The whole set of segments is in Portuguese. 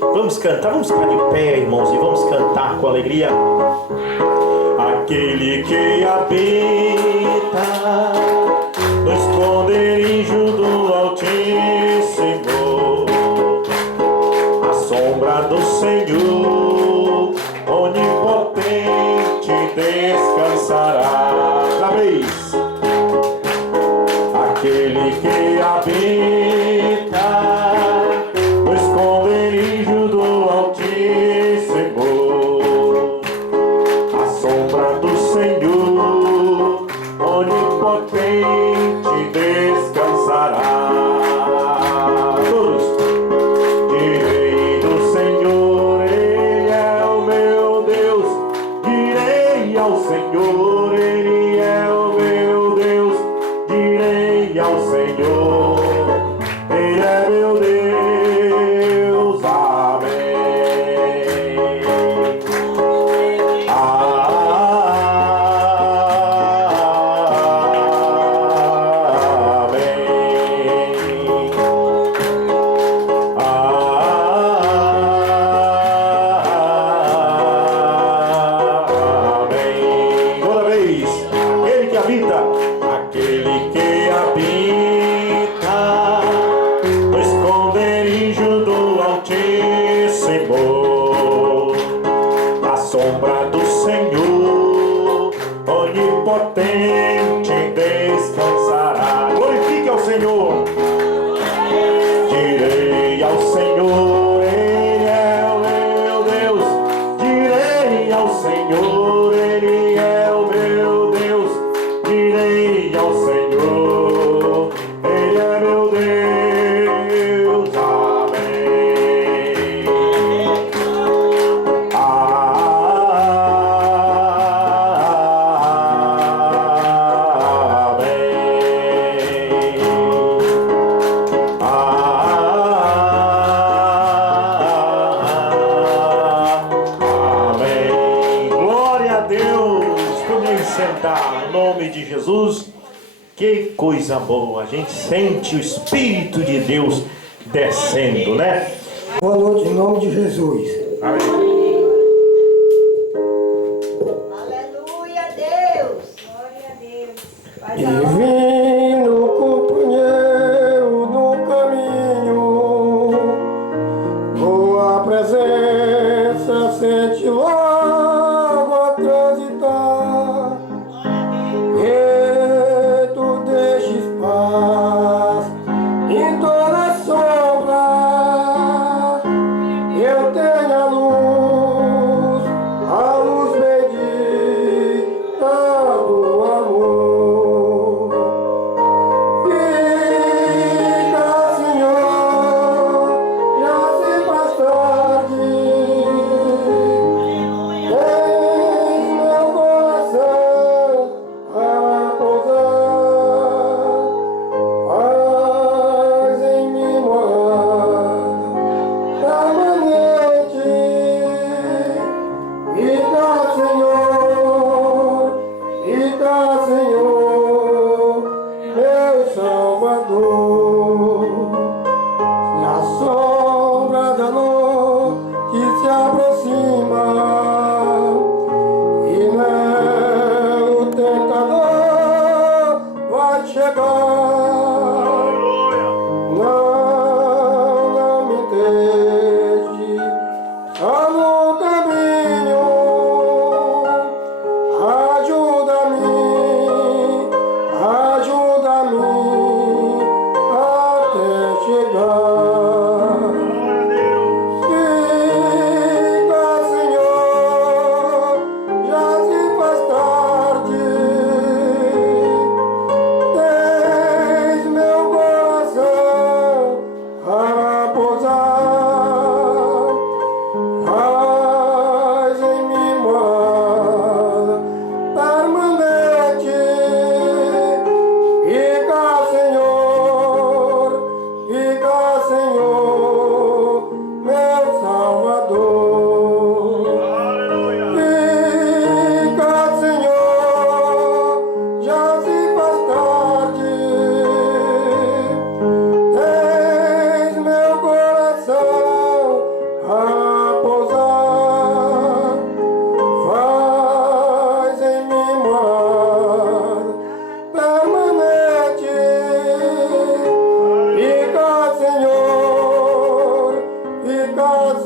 Vamos ficar de pé, irmãos, e vamos cantar com alegria. Aquele que habita no esconderijo do Altíssimo, a sombra do Senhor onipotente descansará. Outra vez. Aquele que habita no esconderijo do Altíssimo, a sombra do Senhor onipotente descansará. Todos. Direi do Senhor, Ele é o meu Deus. Direi ao Senhor, Ele é o meu Deus. Direi ao Senhor, Ele é meu Deus. Amém. Amém. Toda vez, aquele que habita no esconderijo do Altíssimo, a sombra do Senhor onipotente descansará. Glorifique ao Senhor. Direi ao Senhor, Ele é o meu Deus. Direi ao Senhor, Ele é o meu Deus. Direi ao Senhor, Ele é meu Deus. Amém. Amém. Glória a Deus. Podem sentar em nome de Jesus. Que coisa boa, a gente sente o Espírito de Deus descendo, né? Boa noite, em nome de Jesus. Amém. Aleluia, Deus. Glória a Deus. Faz a honra. Divino companheiro no caminho, tua presença sente logo a transitar. Que tu deixes paz em toda sombra. Eu tenho a luz bendita do amor. Fica, Senhor, já se faz tarde.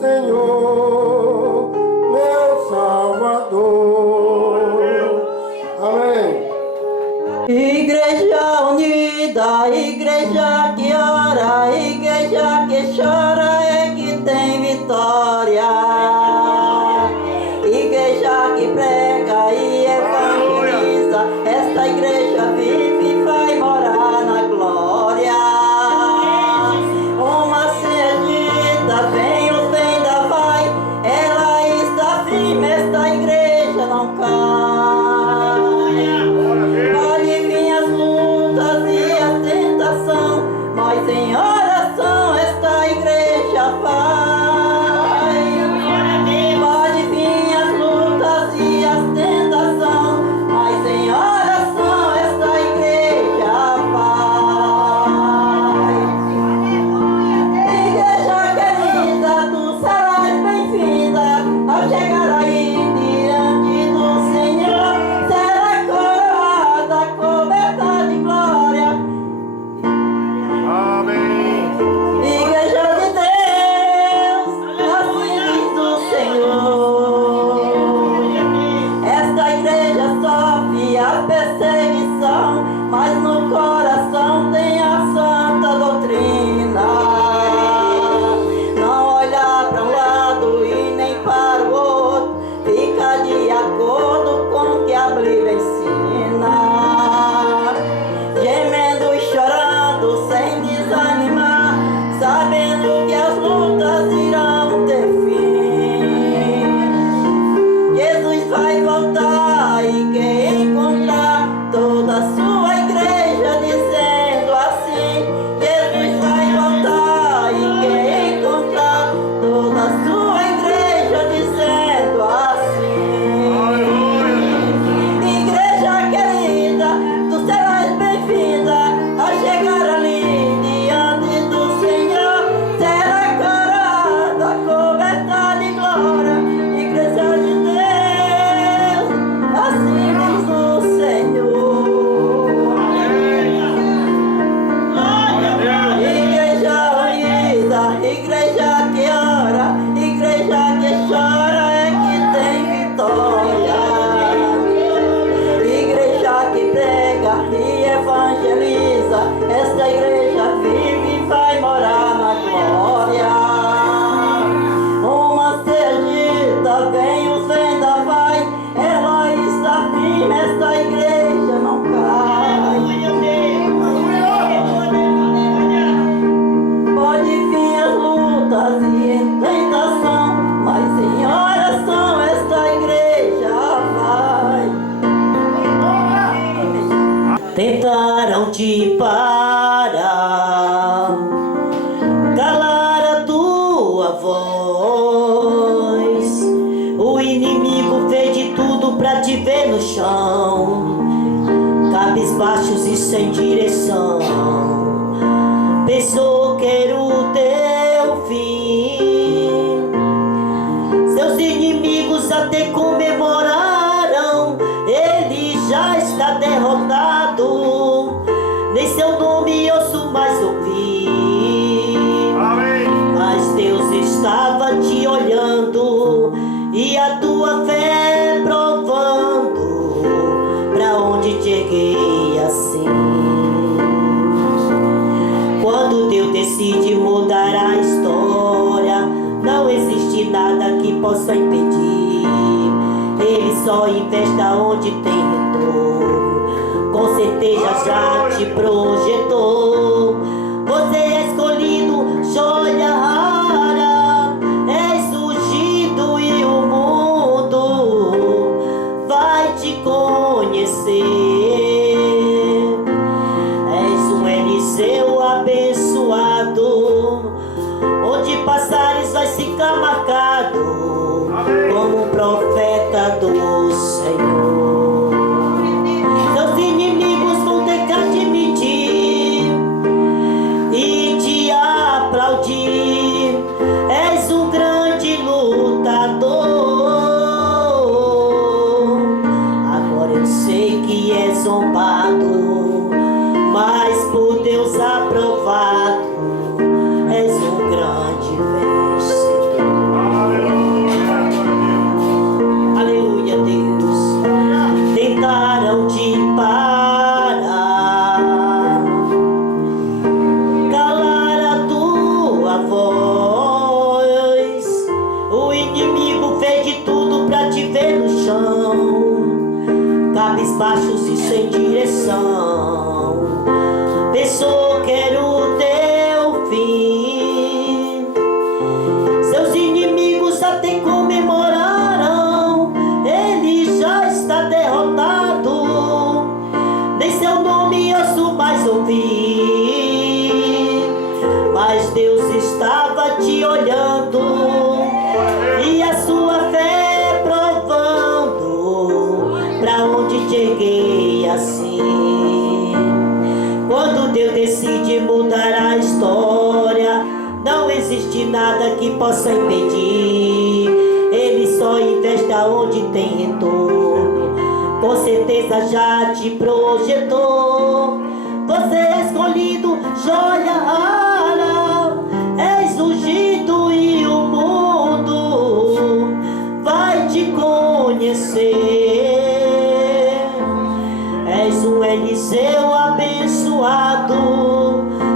Senhor, meu Salvador. Amém. Igreja unida, igreja que ora, igreja que chora é que tem vitória. Igreja que prega e evangeliza, esta igreja vive e vai morar na glória. Uma cedida, vem o vendaval, ela está firme, esta igreja não cai. Pode vir as lutas e a tentação, mas em oração esta igreja vai. Pode vir as lutas e as tentação, mas em oração esta igreja vai. Igreja querida, tu serás bem-vinda ao chegar aí diante do Senhor. Será coroada, coberta de glória. Amém. Igreja de Deus, assim diz o Senhor. Esta igreja sofre a perseguição, mas no coração tem a santa doutrina. Não olha para um lado e nem para o outro, fica de acordo com o que a Bíblia ensina. Gemendo e chorando sem desanimar, sabendo que as lutas irão ter fim. Jesus vai voltar e quer encontrar toda a sua igreja dizendo assim. Jesus vai voltar e quer encontrar toda a sua igreja dizendo assim. Igreja querida, tu serás bem-vinda ao chegar ali diante do Senhor. Será coroada, coberta de glória. Igreja de Deus, assim diz o Senhor. Igreja unida, igreja que ora, igreja que chora é que tem vitória. Igreja que prega e evangeliza, esta igreja vive e vai morar na glória. Uma cedida, vem os vendavais, ela está firme, esta igreja não cai. Pode vir as lutas e em tentação, mas em oração esta igreja vai. Tentaram te parar, calar a tua voz. O inimigo fez de tudo pra te ver no chão, cabisbaixos e sem direção. Pensou que era o teu fim. Seus inimigos até comemoraram, ele já está derrotado. Nem seu nome ouço mais ouvir. Amém. Mas Deus estava te olhando e a tua fé provando. Pra onde cheguei assim? Quando Deus decide mudar a história, não existe nada que possa impedir. Ele só investe onde tem retorno. Com certeza já te projetou. Você é escolhido, joia rara. És ungido e o mundo vai te conhecer. És um Eliseu abençoado, onde passares vai ficar marcado como um profeta do Senhor. Seus inimigos vão ter que admitir e te aplaudir. És um grande lutador. Agora eu sei que é zombado, mas por Deus aprovado. És um grande vencedor. nada que possa impedir. Ele só investe aonde tem retorno. Com certeza já te projetou. Você é escolhido, joia rara. És ungido e o mundo vai te conhecer. És um Eliseu abençoado.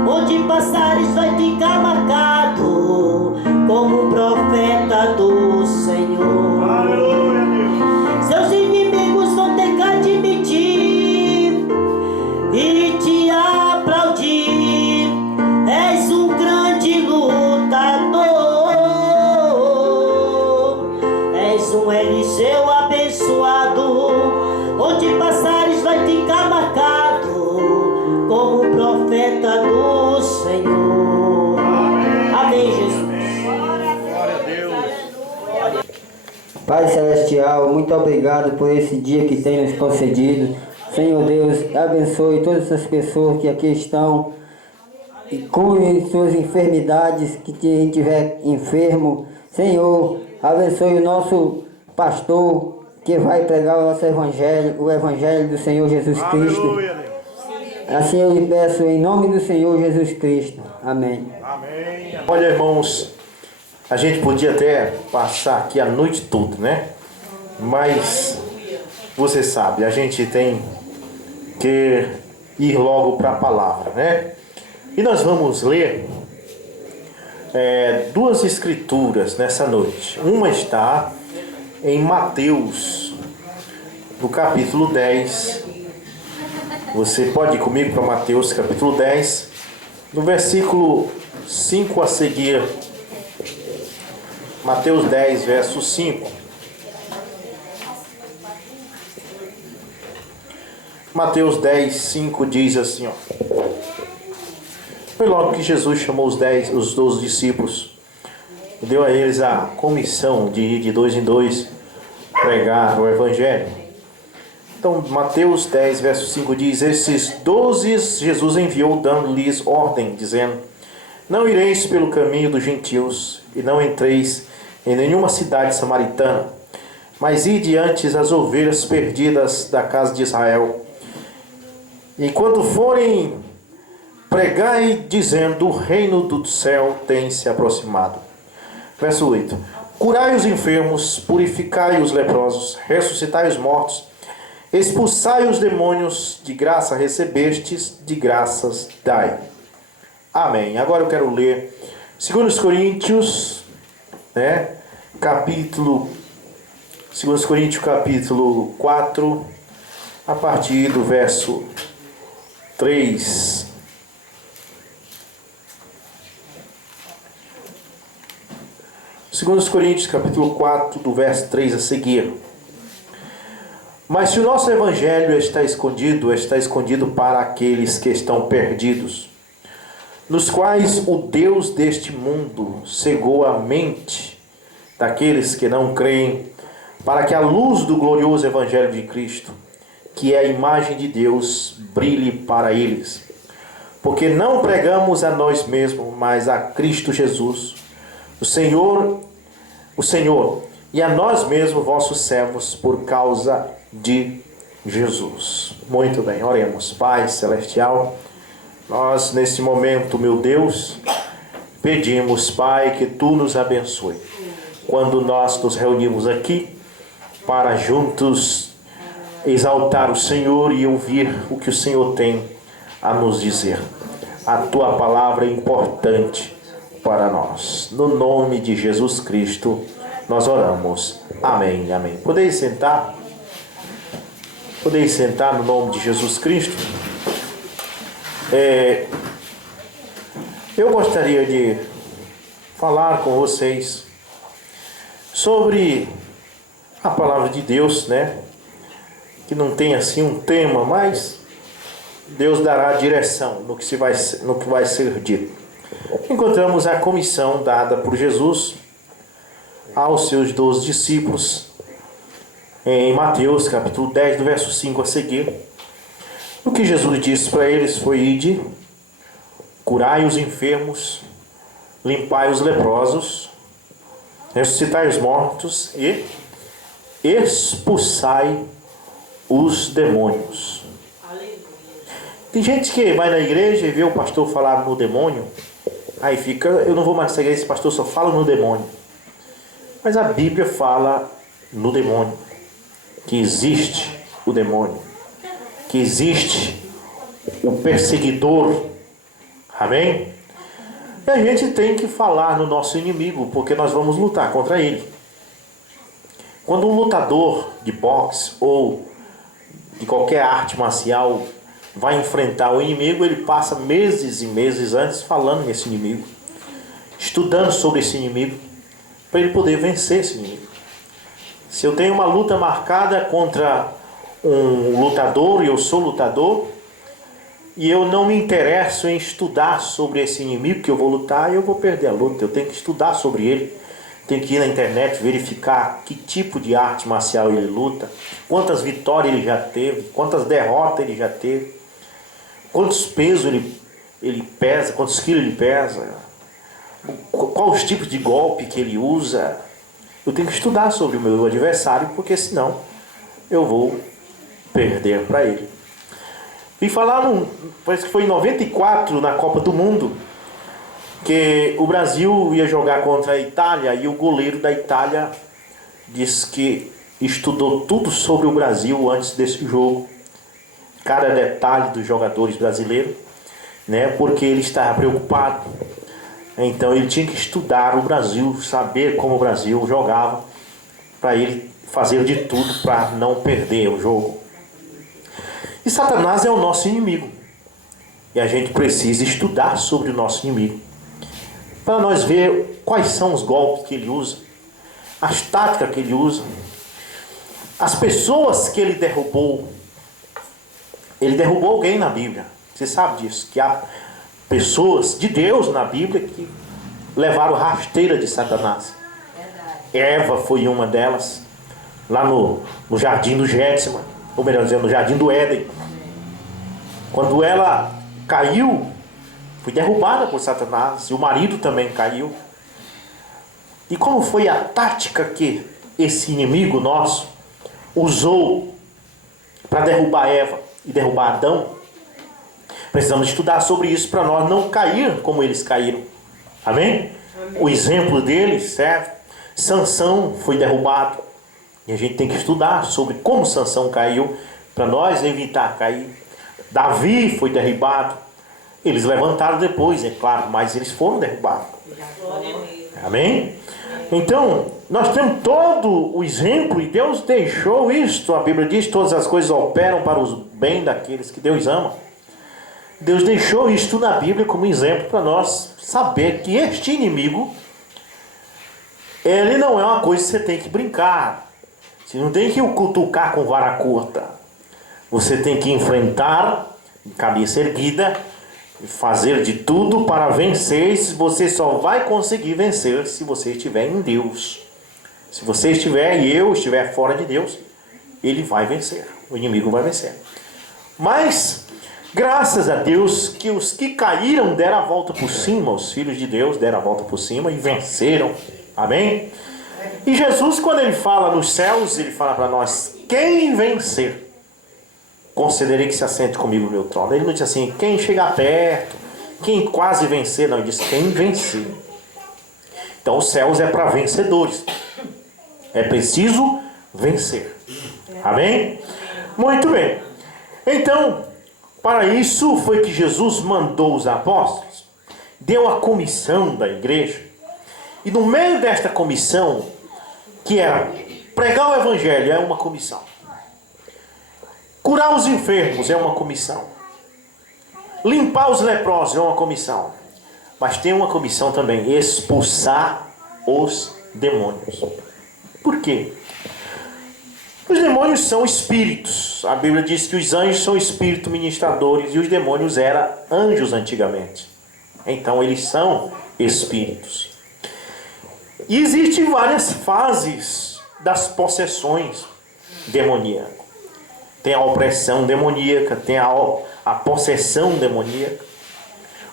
Onde passares vai ficar marcado como um profeta do Senhor. Aleluia, Deus. Seus inimigos vão ter que admitir e te aplaudir. És um grande lutador. És um Eliseu abençoado. Onde passares vai ficar marcado como um profeta do Senhor. Amém, Jesus. Glória a Deus. Pai Celestial, muito obrigado por esse dia que tem nos concedido. Senhor Deus, abençoe todas essas pessoas que aqui estão e cure suas enfermidades, que quem estiver enfermo. Senhor, abençoe o nosso pastor que vai pregar o nosso evangelho, o evangelho do Senhor Jesus Cristo. Aleluia, Deus. Assim eu lhe peço em nome do Senhor Jesus Cristo. Amém. Amém. Olha, irmãos, a gente podia até passar aqui a noite toda, né? Mas você sabe, a gente tem que ir logo para a palavra, né? E nós vamos ler duas escrituras nessa noite. Uma está em Mateus, no capítulo 10. Você pode ir comigo para Mateus, capítulo 10, no versículo 5 a seguir. Mateus 10, verso 5. Mateus 10, 5 diz assim, ó. Foi logo que Jesus chamou os 12 discípulos, deu a eles a comissão de ir de 2 em 2 pregar o evangelho. Então, Mateus 10, verso 5 diz: esses 12 Jesus enviou, dando-lhes ordem, dizendo: não ireis pelo caminho dos gentios, e não entreis em nenhuma cidade samaritana, mas ide antes as ovelhas perdidas da casa de Israel. E quando forem, pregai, dizendo: o reino do céu tem se aproximado. Verso 8: curai os enfermos, purificai os leprosos, ressuscitai os mortos, expulsai os demônios, de graça recebestes, de graças dai. Amém. Agora eu quero ler 2 Coríntios, capítulo 4, a partir do verso 3. Segundo Coríntios, capítulo 4, do verso 3 a seguir. Mas se o nosso evangelho está escondido para aqueles que estão perdidos, nos quais o Deus deste mundo cegou a mente daqueles que não creem, para que a luz do glorioso evangelho de Cristo, que é a imagem de Deus, brilhe para eles. Porque não pregamos a nós mesmos, mas a Cristo Jesus, o Senhor, e a nós mesmos, vossos servos, por causa de Jesus. Muito bem, oremos. Pai Celestial, nós nesse momento, meu Deus, pedimos, Pai, que Tu nos abençoe. Quando nós nos reunimos aqui, para juntos exaltar o Senhor e ouvir o que o Senhor tem a nos dizer. A Tua palavra é importante para nós. No nome de Jesus Cristo, nós oramos. Amém, amém. Podeis sentar? Podeis sentar no nome de Jesus Cristo? Eu gostaria de falar com vocês sobre a palavra de Deus, que não tem assim um tema, mas Deus dará direção no que vai ser dito. Encontramos a comissão dada por Jesus aos seus 12 discípulos em Mateus capítulo 10, do verso 5 a seguir. O que Jesus disse para eles foi: ide, curai os enfermos, limpai os leprosos, ressuscitai os mortos e expulsai os demônios. Tem gente que vai na igreja e vê o pastor falar no demônio, aí fica, eu não vou mais seguir esse pastor, só fala no demônio. Mas a Bíblia fala no demônio, que existe o demônio, que existe o perseguidor. Amém? E a gente tem que falar no nosso inimigo, porque nós vamos lutar contra ele. Quando um lutador de boxe ou de qualquer arte marcial vai enfrentar o inimigo, ele passa meses e meses antes falando nesse inimigo, estudando sobre esse inimigo, para ele poder vencer esse inimigo. Se eu tenho uma luta marcada contra um lutador e eu sou lutador, e eu não me interesso em estudar sobre esse inimigo que eu vou lutar, eu vou perder a luta. Eu tenho que estudar sobre ele, tenho que ir na internet verificar que tipo de arte marcial ele luta, quantas vitórias ele já teve, quantas derrotas ele já teve, quantos pesos ele pesa, quantos quilos ele pesa, quais os tipos de golpe que ele usa. Eu tenho que estudar sobre o meu adversário, porque senão eu vou perder para ele. E falaram, parece que foi em 94, na Copa do Mundo, que o Brasil ia jogar contra a Itália, e o goleiro da Itália disse que estudou tudo sobre o Brasil antes desse jogo, cada detalhe dos jogadores brasileiros, né, porque ele estava preocupado. Então ele tinha que estudar o Brasil, saber como o Brasil jogava, para ele fazer de tudo para não perder o jogo. E Satanás é o nosso inimigo. E a gente precisa estudar sobre o nosso inimigo, para nós ver quais são os golpes que ele usa, as táticas que ele usa, as pessoas que ele derrubou. Ele derrubou alguém na Bíblia. Você sabe disso, que há pessoas de Deus na Bíblia que levaram rasteira de Satanás. Eva foi uma delas, lá no jardim do Getsemane, ou melhor dizendo, no jardim do Éden. Quando ela caiu, foi derrubada por Satanás, e o marido também caiu. E como foi a tática que esse inimigo nosso usou para derrubar Eva e derrubar Adão? Precisamos estudar sobre isso para nós não cair como eles caíram. Amém? O exemplo deles, certo? Sansão foi derrubado. E a gente tem que estudar sobre como Sansão caiu, para nós evitar cair. Davi foi derrubado. Eles levantaram depois, é claro, mas eles foram derrubados. Amém? Então, nós temos todo o exemplo, e Deus deixou isto. A Bíblia diz que todas as coisas operam para o bem daqueles que Deus ama. Deus deixou isto na Bíblia como exemplo para nós saber que este inimigo, ele não é uma coisa que você tem que brincar. Você não tem que o cutucar com vara curta. Você tem que enfrentar, cabeça erguida, e fazer de tudo para vencer. Você só vai conseguir vencer se você estiver em Deus. Se você estiver e eu estiver fora de Deus, ele vai vencer. O inimigo vai vencer. Mas, graças a Deus, que os que caíram deram a volta por cima, os filhos de Deus deram a volta por cima e venceram. Amém? E Jesus, quando ele fala nos céus, ele fala para nós: quem vencer, concederei que se assente comigo no meu trono. Ele não diz assim, quem chegar perto, quem quase vencer. Não, ele diz quem vencer. Então os céus é para vencedores. É preciso vencer. Amém? Muito bem. Então, para isso foi que Jesus mandou os apóstolos, deu a comissão da igreja. E no meio desta comissão, que era pregar o evangelho, é uma comissão. Curar os enfermos é uma comissão. Limpar os leprosos é uma comissão. Mas tem uma comissão também: expulsar os demônios. Por quê? Os demônios são espíritos. A Bíblia diz que os anjos são espíritos ministradores e os demônios eram anjos antigamente. Então eles são espíritos. E existem várias fases das possessões demoníacas. Tem a opressão demoníaca, tem a possessão demoníaca.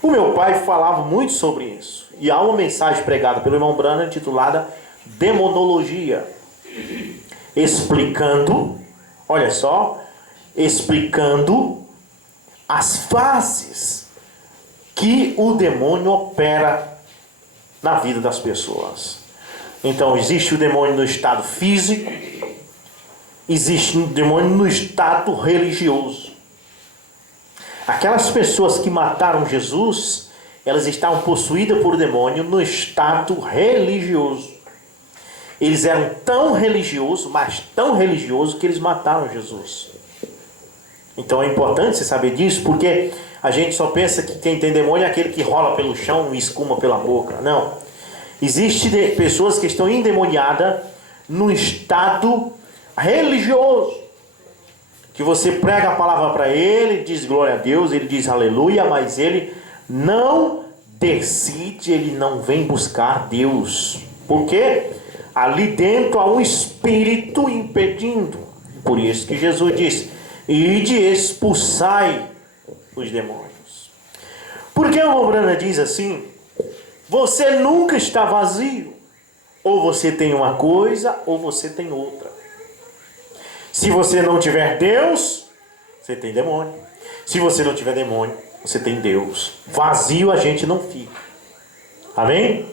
O meu pai falava muito sobre isso. E há uma mensagem pregada pelo irmão Branham intitulada Demonologia, explicando, olha só, explicando as fases que o demônio opera na vida das pessoas. Então existe o demônio no estado físico, existe o demônio no estado religioso. Aquelas pessoas que mataram Jesus, elas estavam possuídas por demônio no estado religioso. Eles eram tão religiosos, mas tão religiosos, que eles mataram Jesus. Então é importante você saber disso, porque a gente só pensa que quem tem demônio é aquele que rola pelo chão e escuma pela boca. Não. Existem pessoas que estão endemoniadas no estado religioso. Que você prega a palavra para ele, diz glória a Deus, ele diz aleluia, mas ele não decide, ele não vem buscar Deus. Por quê? Ali dentro há um espírito impedindo. Por isso que Jesus disse: ide expulsai os demônios. Por que o Branham diz assim? Você nunca está vazio. Ou você tem uma coisa, ou você tem outra. Se você não tiver Deus, você tem demônio. Se você não tiver demônio, você tem Deus. Vazio a gente não fica. Amém?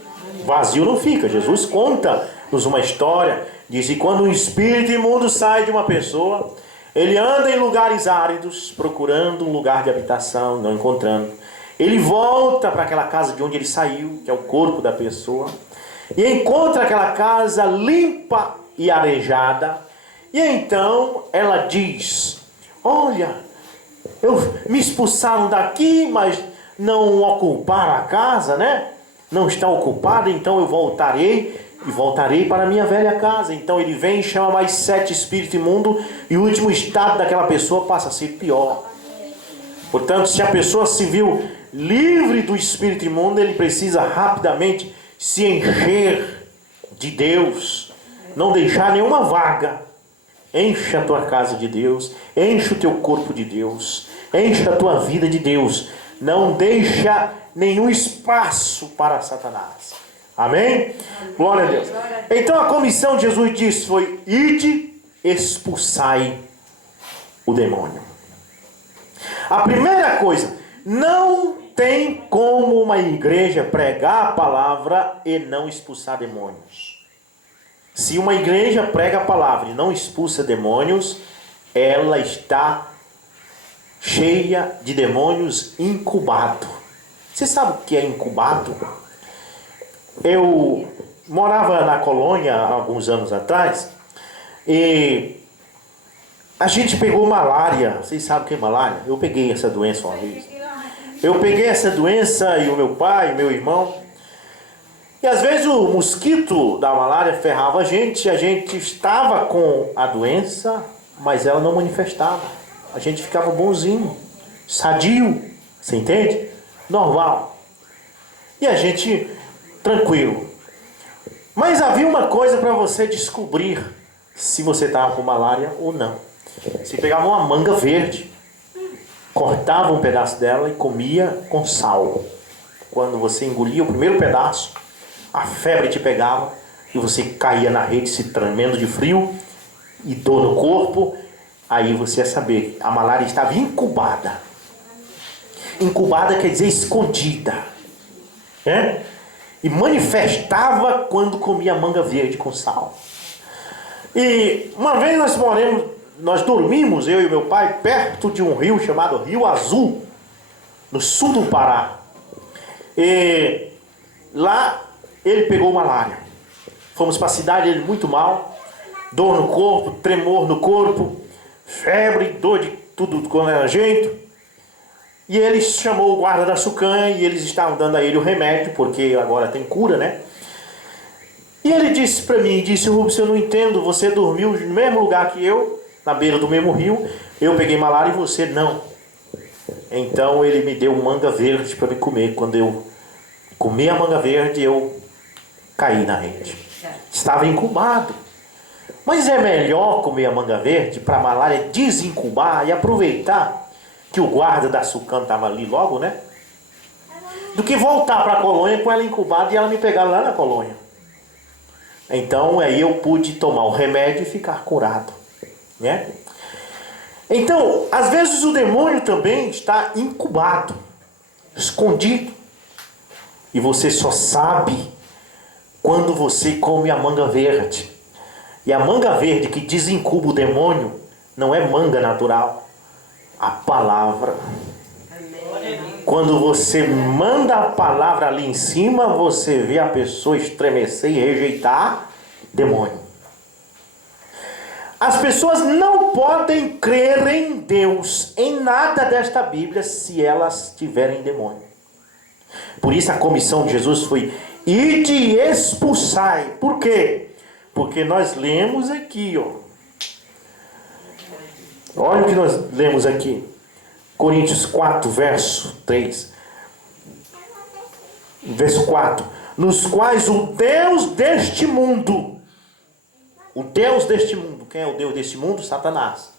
Vazio não fica. Jesus conta-nos uma história. Diz que quando um espírito imundo sai de uma pessoa, ele anda em lugares áridos, procurando um lugar de habitação, não encontrando. Ele volta para aquela casa de onde ele saiu, que é o corpo da pessoa, e encontra aquela casa limpa e arejada. E então ela diz: olha, me expulsaram daqui, mas não ocuparam a casa, né? Não está ocupada, então eu voltarei para a minha velha casa. Então ele vem e chama mais 7 espíritos imundos, e o último estado daquela pessoa passa a ser pior. Portanto, se a pessoa se viu livre do espírito imundo, ele precisa rapidamente se encher de Deus, não deixar nenhuma vaga. Enche a tua casa de Deus, enche o teu corpo de Deus, enche a tua vida de Deus. Não deixa nenhum espaço para Satanás. Amém? Glória a Deus. Então a comissão de Jesus disse foi: ide, expulsai o demônio. A primeira coisa, não tem como uma igreja pregar a palavra e não expulsar demônios. Se uma igreja prega a palavra e não expulsa demônios, ela está cheia de demônios incubado. Você sabe o que é incubado? Eu morava na colônia há alguns anos atrás e a gente pegou malária. Vocês sabem o que é malária? Eu peguei essa doença uma vez. Eu peguei essa doença e o meu pai, meu irmão. E às vezes o mosquito da malária ferrava a gente estava com a doença, mas ela não manifestava. A gente ficava bonzinho, sadio, você entende? Normal. E a gente tranquilo. Mas havia uma coisa para você descobrir se você estava com malária ou não. Você pegava uma manga verde, cortava um pedaço dela e comia com sal. Quando você engolia o primeiro pedaço, a febre te pegava e você caía na rede se tremendo de frio e dor no corpo. Aí você ia saber, a malária estava incubada. Incubada quer dizer escondida, né? E manifestava quando comia manga verde com sal. E uma vez nós dormimos, eu e meu pai, perto de um rio chamado Rio Azul, no sul do Pará. E lá ele pegou malária. Fomos para a cidade, ele muito mal, dor no corpo, tremor no corpo, febre, dor de tudo quando era jeito. E ele chamou o guarda da Sucan e eles estavam dando a ele o remédio, porque agora tem cura, né? E ele disse para mim, Rubens, eu não entendo, você dormiu no mesmo lugar que eu, na beira do mesmo rio, eu peguei malária e você não. Então ele me deu manga verde para me comer. Quando eu comi a manga verde, eu caí na rede. Estava incubado. Mas é melhor comer a manga verde para a malária desincubar e aproveitar que o guarda da Sucan estava ali logo, né? do que voltar para a colônia com ela incubada e ela me pegar lá na colônia. Então aí eu pude tomar o remédio e ficar curado, né? Então, às vezes o demônio também está incubado, escondido. E você só sabe quando você come a manga verde. E a manga verde que desincuba o demônio não é manga natural, a palavra. Quando você manda a palavra ali em cima, você vê a pessoa estremecer e rejeitar demônio. As pessoas não podem crer em Deus, em nada desta Bíblia, se elas tiverem demônio. Por isso a comissão de Jesus foi: ide e expulsai. Por quê? Porque nós lemos aqui, olha o que nós lemos aqui. Coríntios 4, verso 3. Verso 4. Nos quais o Deus deste mundo. O Deus deste mundo. Quem é o Deus deste mundo? Satanás.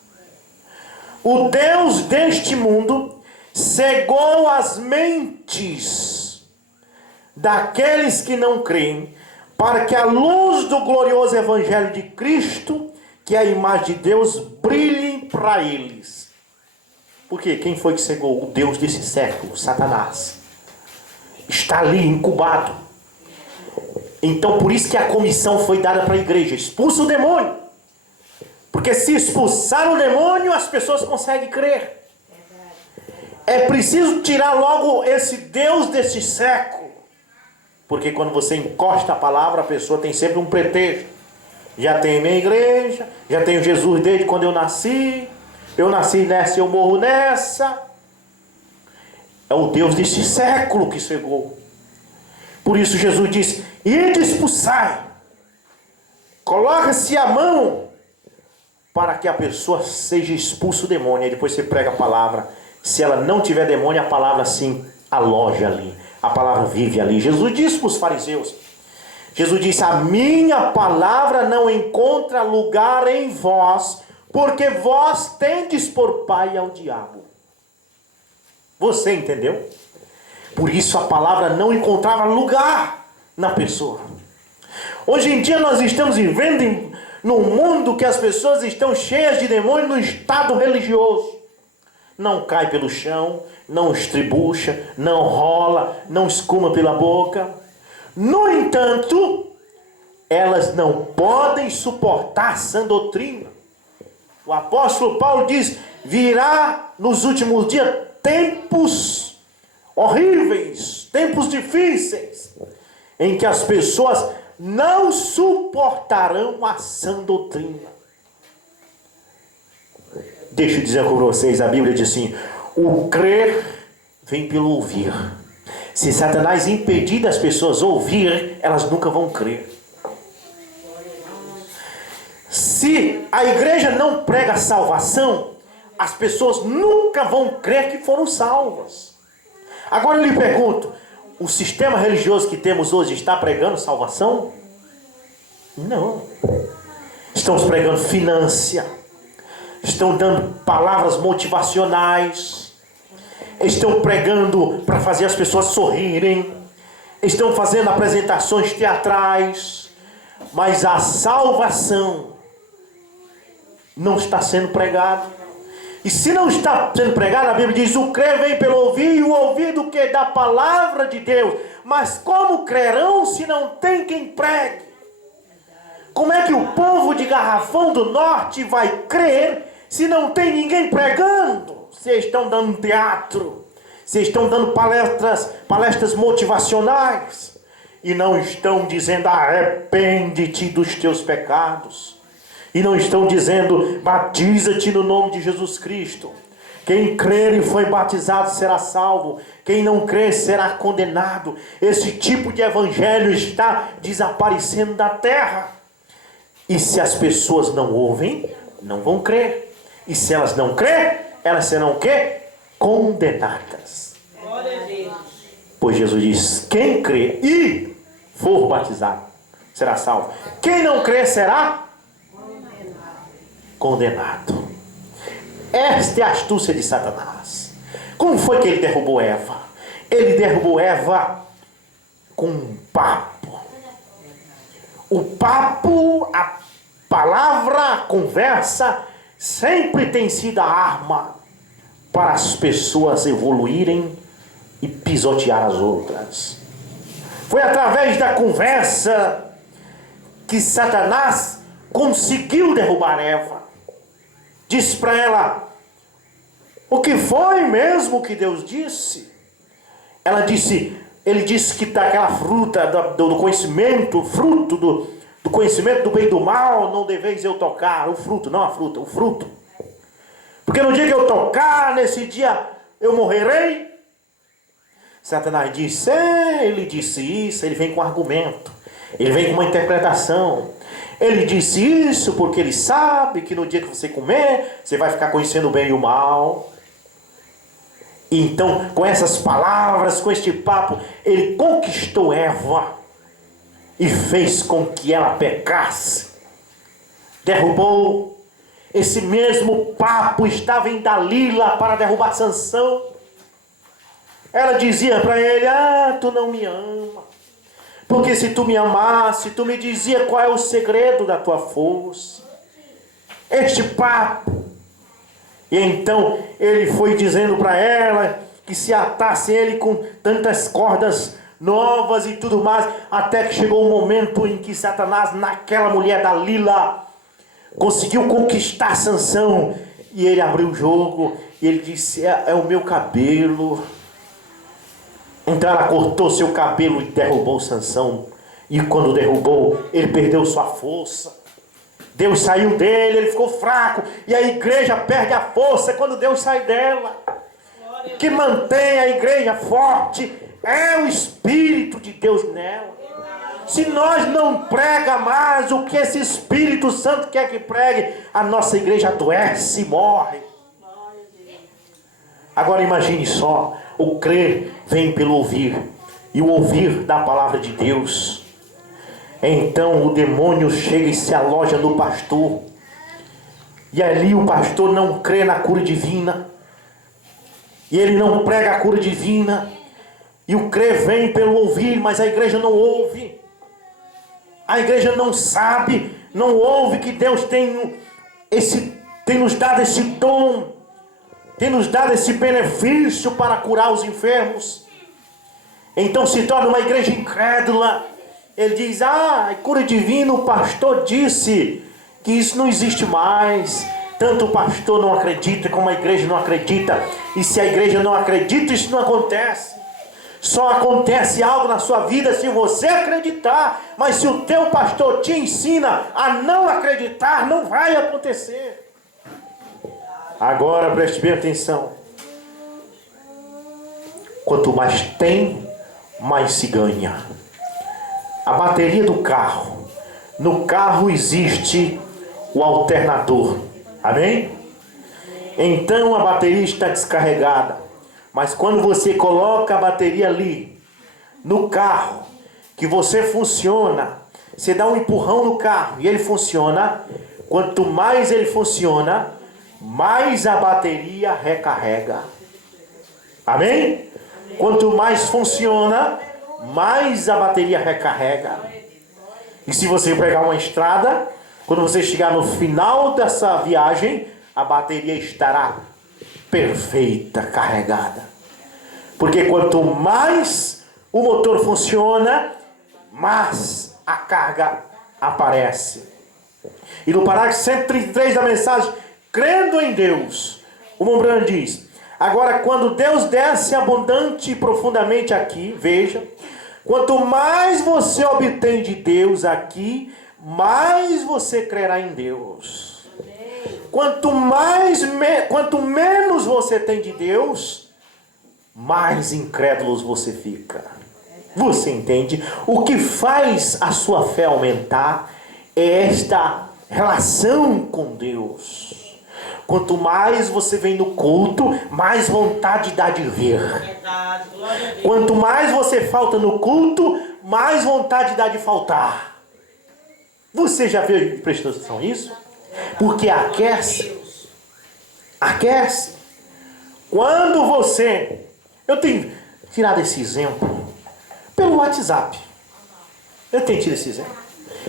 O Deus deste mundo cegou as mentes daqueles que não creem, para que a luz do glorioso Evangelho de Cristo, que é a imagem de Deus, brilhe para eles. Por quê? Quem foi que cegou? O Deus desse século, Satanás. Está ali incubado. Então por isso que a comissão foi dada para a igreja: expulsa o demônio. Porque se expulsar o demônio, as pessoas conseguem crer. É preciso tirar logo esse Deus desse século. Porque quando você encosta a palavra, a pessoa tem sempre um pretexto. Já tenho minha igreja, já tenho Jesus desde quando eu nasci. Eu nasci nessa, eu morro nessa. É o Deus desse século que cegou. Por isso Jesus disse: ide expulsai. Coloca-se a mão para que a pessoa seja expulso o demônio. Aí depois você prega a palavra. Se ela não tiver demônio, a palavra sim aloja ali. A palavra vive ali. Jesus disse para os fariseus. Jesus disse: a minha palavra não encontra lugar em vós, porque vós tendes por pai ao diabo. Você entendeu? Por isso a palavra não encontrava lugar na pessoa. Hoje em dia nós estamos vivendo num mundo que as pessoas estão cheias de demônio no estado religioso. Não cai pelo chão, não estribucha, não rola, não escuma pela boca. No entanto, elas não podem suportar sã doutrina. O apóstolo Paulo diz: virá nos últimos dias tempos horríveis, tempos difíceis, em que as pessoas não suportarão a sã doutrina. Deixa eu dizer com vocês, a Bíblia diz assim: o crer vem pelo ouvir. Se Satanás impedir das pessoas ouvir, elas nunca vão crer. Se a igreja não prega salvação, as pessoas nunca vão crer que foram salvas. Agora eu lhe pergunto: o sistema religioso que temos hoje está pregando salvação? Não. Estamos pregando finança, estão dando palavras motivacionais, estão pregando para fazer as pessoas sorrirem, estão fazendo apresentações teatrais, mas a salvação não está sendo pregada. E se não está sendo pregada, a Bíblia diz: o crer vem pelo ouvir, e o ouvir do que? Da palavra de Deus. Mas como crerão se não tem quem pregue? Como é que o povo de Garrafão do Norte vai crer se não tem ninguém pregando? Vocês estão dando teatro, vocês estão dando palestras motivacionais, e não estão dizendo: arrepende-te dos teus pecados. E não estão dizendo: batiza-te no nome de Jesus Cristo. Quem crer e foi batizado será salvo. Quem não crer será condenado. Esse tipo de evangelho está desaparecendo da terra. E se as pessoas não ouvem, não vão crer. E se elas não crerem, elas serão o quê? Condenadas. Pois Jesus diz: quem crê e for batizado será salvo. Quem não crer será condenado. Esta é a astúcia de Satanás. Como foi que ele derrubou Eva? ele derrubou Eva com um papo. O papo, a palavra, a conversa, sempre tem sido a arma para as pessoas evoluírem e pisotear as outras. Foi através da conversa que Satanás conseguiu derrubar Eva. Disse para ela: o que foi mesmo que Deus disse? Ele disse que daquela fruta do conhecimento, fruto do conhecimento do bem e do mal, não deveis eu tocar. O fruto, não a fruta, o fruto. Porque no dia que eu tocar, nesse dia eu morrerei. Satanás disse: ele disse isso, ele vem com argumento, ele vem com uma interpretação. Ele disse isso porque ele sabe que no dia que você comer, você vai ficar conhecendo o bem e o mal. E então, com essas palavras, com este papo, ele conquistou Eva e fez com que ela pecasse. Derrubou. Esse mesmo papo estava em Dalila para derrubar Sansão. Ela dizia para ele: tu não me ama. Porque se tu me amasse, tu me dizia qual é o segredo da tua força. Este papo. E então ele foi dizendo para ela que se atasse ele com tantas cordas novas e tudo mais, até que chegou o momento em que Satanás, naquela mulher Dalila, conseguiu conquistar Sansão. E ele abriu o jogo e ele disse: é o meu cabelo. Então ela cortou seu cabelo e derrubou Sansão. E quando derrubou, ele perdeu sua força. Deus saiu dele, ele ficou fraco. E a igreja perde a força quando Deus sai dela. O que mantém a igreja forte é o Espírito de Deus nela. Se nós não prega mais o que esse Espírito Santo quer que pregue, a nossa igreja adoece e morre. Agora imagine só, o crer vem pelo ouvir, e o ouvir da palavra de Deus. Então o demônio chega e se aloja no pastor, e ali o pastor não crê na cura divina, e ele não prega a cura divina, e o crer vem pelo ouvir, mas a igreja não ouve, a igreja não sabe, não ouve que Deus tem nos dado esse dom, tem nos dado esse benefício para curar os enfermos. Então se torna uma igreja incrédula. Ele diz: cura divina, o pastor disse que isso não existe mais. Tanto o pastor não acredita como a igreja não acredita. E se a igreja não acredita, isso não acontece. Só acontece algo na sua vida se você acreditar. Mas se o teu pastor te ensina a não acreditar, não vai acontecer. Agora preste bem atenção. Quanto mais tem, mais se ganha. A bateria do carro. No carro existe o alternador. Amém? Então a bateria está descarregada. Mas quando você coloca a bateria ali, no carro, que você funciona, você dá um empurrão no carro e ele funciona. Quanto mais ele funciona, mais a bateria recarrega. Amém? Quanto mais funciona, mais a bateria recarrega. E se você pegar uma estrada, quando você chegar no final dessa viagem, a bateria estará perfeita, carregada. Porque quanto mais o motor funciona, mais a carga aparece. E no parágrafo 133 da mensagem, crendo em Deus, o Mombrano diz: agora, quando Deus desce abundante e profundamente aqui, veja, quanto mais você obtém de Deus aqui, mais você crerá em Deus. Quanto menos você tem de Deus, mais incrédulos você fica. Você entende? O que faz a sua fé aumentar é esta relação com Deus. Quanto mais você vem no culto, mais vontade dá de ver. Quanto mais você falta no culto, mais vontade dá de faltar. Você já viu, prestou atenção nisso? Porque aquece. Aquece. Quando você... tirar esse exemplo pelo WhatsApp. Eu tenho tido esse exemplo.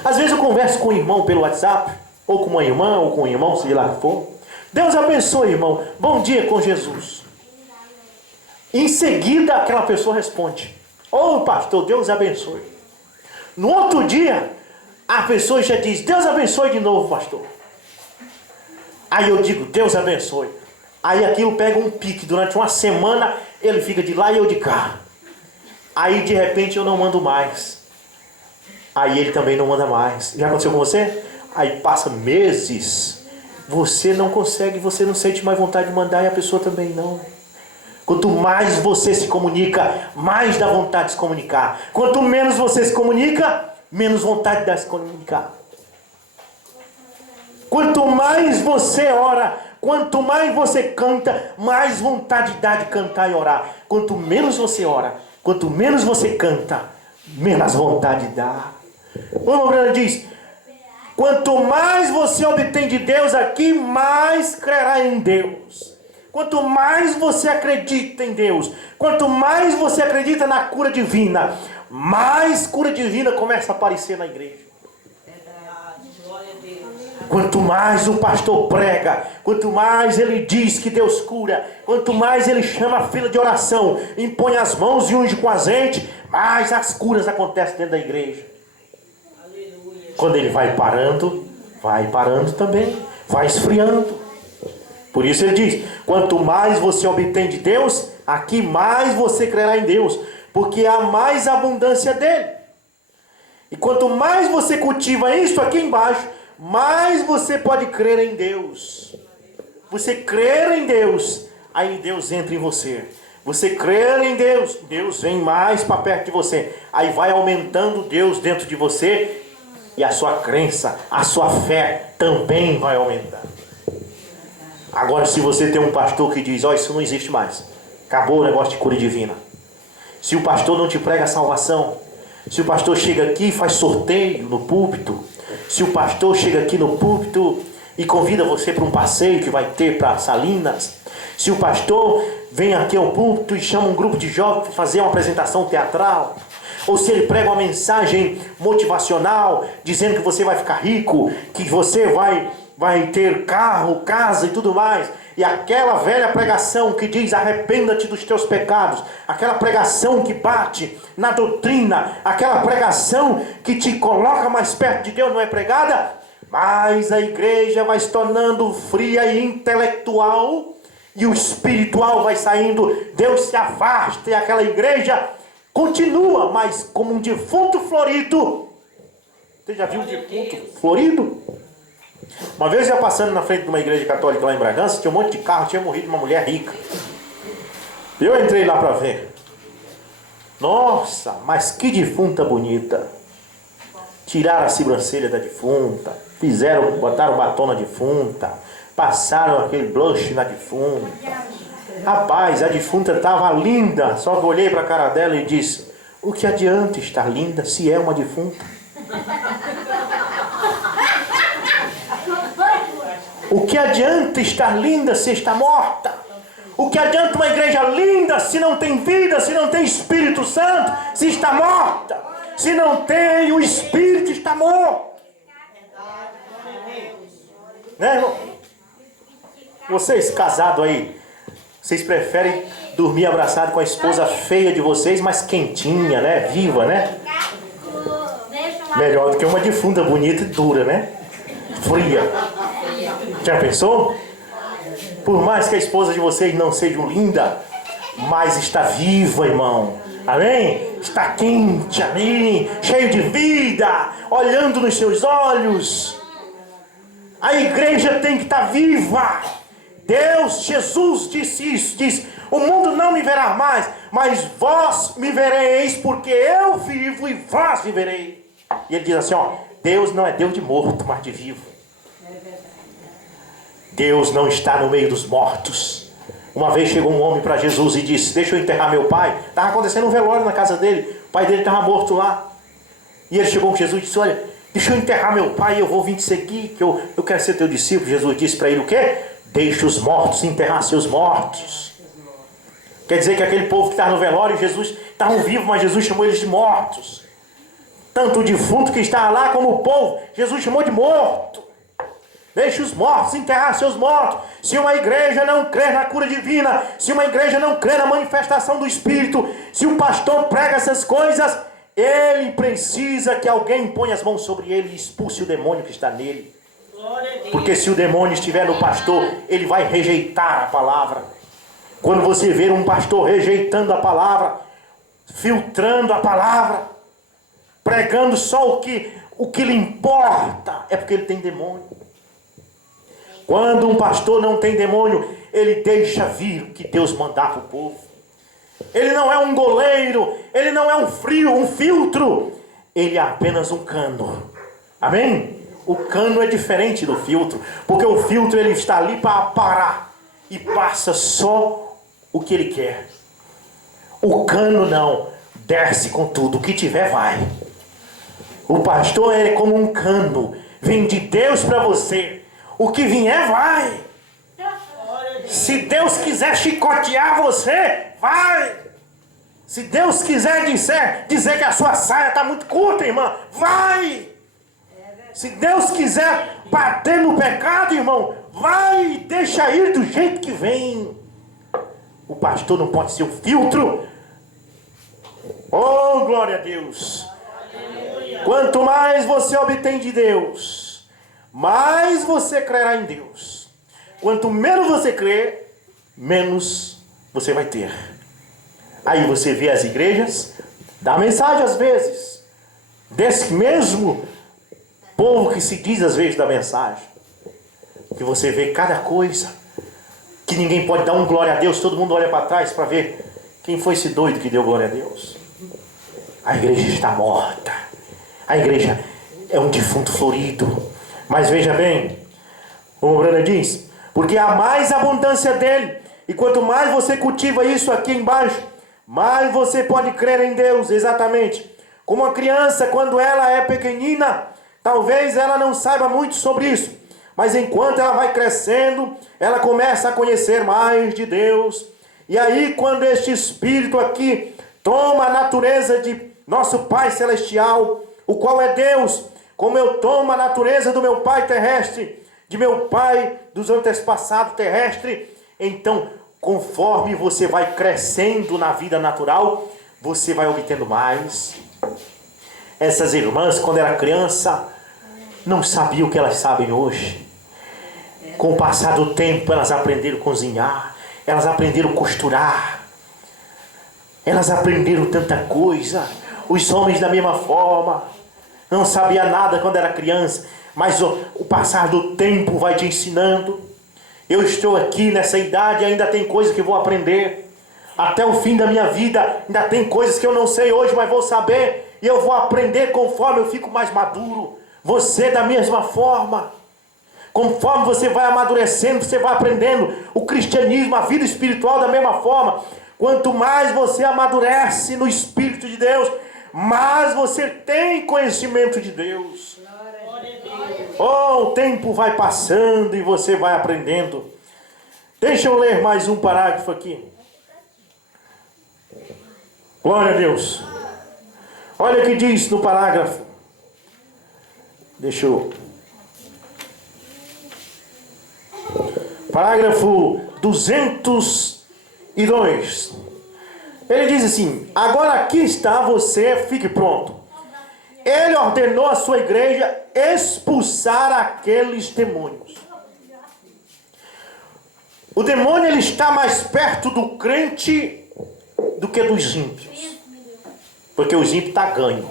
Às vezes eu converso com um irmão pelo WhatsApp, ou com uma irmã, ou com um irmão, seja lá que for. Deus abençoe, irmão. Bom dia com Jesus. Em seguida, aquela pessoa responde: ô pastor, Deus abençoe. No outro dia, a pessoa já diz: Deus abençoe de novo, pastor. Aí eu digo: Deus abençoe. Aí aquilo pega um pique. Durante uma semana, ele fica de lá e eu de cá. Aí de repente eu não mando mais. Aí ele também não manda mais. Já aconteceu com você? Aí passa meses, você não consegue, você não sente mais vontade de mandar, e a pessoa também não. Quanto mais você se comunica, mais dá vontade de se comunicar. Quanto menos você se comunica, menos vontade dá de se comunicar. Quanto mais você ora, quanto mais você canta, mais vontade dá de cantar e orar. Quanto menos você ora, quanto menos você canta, menos vontade dá. O irmão Branham diz: quanto mais você obtém de Deus aqui, mais crerá em Deus. Quanto mais você acredita em Deus, quanto mais você acredita na cura divina, mais cura divina começa a aparecer na igreja. Quanto mais o pastor prega, quanto mais ele diz que Deus cura, quanto mais ele chama a fila de oração, impõe as mãos e unge com azeite, mais as curas acontecem dentro da igreja. Quando ele vai parando também, vai esfriando. Por isso ele diz: quanto mais você obtém de Deus, aqui mais você crerá em Deus, porque há mais abundância dele. E quanto mais você cultiva isso aqui embaixo, mais você pode crer em Deus. Você crer em Deus, aí Deus entra em você. Você crer em Deus, Deus vem mais para perto de você. Aí vai aumentando Deus dentro de você, e a sua crença, a sua fé também vai aumentar. Agora, se você tem um pastor que diz: ó, isso não existe mais, acabou o negócio de cura divina. Se o pastor não te prega a salvação, se o pastor chega aqui e faz sorteio no púlpito, se o pastor chega aqui no púlpito e convida você para um passeio que vai ter para Salinas, se o pastor vem aqui ao púlpito e chama um grupo de jovens para fazer uma apresentação teatral, ou se ele prega uma mensagem motivacional, dizendo que você vai ficar rico, que você vai ter carro, casa e tudo mais, e aquela velha pregação que diz: arrependa-te dos teus pecados, aquela pregação que bate na doutrina, aquela pregação que te coloca mais perto de Deus, não é pregada, mas a igreja vai se tornando fria e intelectual, e o espiritual vai saindo, Deus se afasta, e aquela igreja continua, mas como um defunto florido. Você já viu um defunto florido? Uma vez eu ia passando na frente de uma igreja católica lá em Bragança, tinha um monte de carro, tinha morrido uma mulher rica. Eu entrei lá para ver. Nossa, mas que defunta bonita. Tiraram a sobrancelha da defunta, botaram batom na defunta, passaram aquele blush na defunta. Rapaz, a defunta estava linda, só que eu olhei para a cara dela e disse: o que adianta estar linda se é uma defunta? O que adianta estar linda se está morta? O que adianta uma igreja linda se não tem vida, se não tem Espírito Santo, se está morta? Se não tem o Espírito, está morto. Né, irmão? Vocês casados aí, vocês preferem dormir abraçado com a esposa feia de vocês, mas quentinha, né? Viva, né? Melhor do que uma defunta bonita e dura, né? Fria. Já pensou? Por mais que a esposa de vocês não seja linda, mas está viva, irmão. Amém? Está quente, amém? Cheio de vida, olhando nos seus olhos. A igreja tem que estar viva. Deus, Jesus disse isso, diz: o mundo não me verá mais, mas vós me vereis, porque eu vivo e vós vivereis. E ele diz assim, ó: Deus não é Deus de morto, mas de vivo. Deus não está no meio dos mortos. Uma vez chegou um homem para Jesus e disse: deixa eu enterrar meu pai. Estava acontecendo um velório na casa dele, o pai dele estava morto lá. E ele chegou com Jesus e disse: olha, deixa eu enterrar meu pai, eu vou vir te seguir, que eu quero ser teu discípulo. Jesus disse para ele o quê? Deixa os mortos enterrar seus mortos. Quer dizer que aquele povo que estava no velório, Jesus estavam vivos, mas Jesus chamou eles de mortos. Tanto o defunto que estava lá como o povo, Jesus chamou de morto. Deixe os mortos enterrar seus mortos. Se uma igreja não crê na cura divina, se uma igreja não crê na manifestação do Espírito, se um pastor prega essas coisas, ele precisa que alguém ponha as mãos sobre ele e expulse o demônio que está nele. Porque se o demônio estiver no pastor, ele vai rejeitar a palavra. Quando você vê um pastor rejeitando a palavra, filtrando a palavra, pregando só o que lhe importa, é porque ele tem demônio. Quando um pastor não tem demônio, ele deixa vir o que Deus mandar para o povo. Ele não é um goleiro, ele não é um filtro, ele é apenas um cano. Amém? O cano é diferente do filtro, porque o filtro ele está ali para parar e passa só o que ele quer. O cano não, desce com tudo, o que tiver vai. O pastor é como um cano, vem de Deus para você. O que vier, vai. Se Deus quiser chicotear você, vai. Se Deus quiser dizer que a sua saia está muito curta, irmã, vai. Se Deus quiser bater no pecado, irmão, vai. Deixa ir do jeito que vem. O pastor não pode ser um filtro. Oh, glória a Deus. Quanto mais você obtém de Deus, mais você crerá em Deus. Quanto menos você crê, menos você vai ter. Aí você vê as igrejas, dá mensagem às vezes, desse mesmo povo que se diz às vezes da mensagem, que você vê cada coisa, que ninguém pode dar um glória a Deus, todo mundo olha para trás para ver quem foi esse doido que deu glória a Deus. A igreja está morta, a igreja é um defunto florido. Mas veja bem, o Brana diz, porque há mais abundância dele, e quanto mais você cultiva isso aqui embaixo, mais você pode crer em Deus, exatamente. Como a criança, quando ela é pequenina, talvez ela não saiba muito sobre isso, mas enquanto ela vai crescendo, ela começa a conhecer mais de Deus. E aí, quando este Espírito aqui toma a natureza de nosso Pai Celestial, o qual é Deus, como eu tomo a natureza do meu pai terrestre, de meu pai dos antepassados terrestre, então, conforme você vai crescendo na vida natural, você vai obtendo mais. Essas irmãs, quando era criança, não sabiam o que elas sabem hoje. Com o passar do tempo, elas aprenderam a cozinhar, elas aprenderam a costurar, elas aprenderam tanta coisa. Os homens da mesma forma. Não sabia nada quando era criança, mas o passar do tempo vai te ensinando. Eu estou aqui nessa idade e ainda tem coisas que vou aprender. Até o fim da minha vida, ainda tem coisas que eu não sei hoje, mas vou saber. E eu vou aprender conforme eu fico mais maduro. Você da mesma forma. Conforme você vai amadurecendo, você vai aprendendo. O cristianismo, a vida espiritual da mesma forma. Quanto mais você amadurece no Espírito de Deus, mas você tem conhecimento de Deus. Oh, o tempo vai passando e você vai aprendendo. Deixa eu ler mais um parágrafo aqui. Glória a Deus. Olha o que diz no parágrafo. Deixa eu... Parágrafo 202. Ele diz assim: agora aqui está você, fique pronto. Ele ordenou à sua igreja expulsar aqueles demônios. O demônio ele está mais perto do crente do que dos ímpios. Porque os ímpios estão ganho.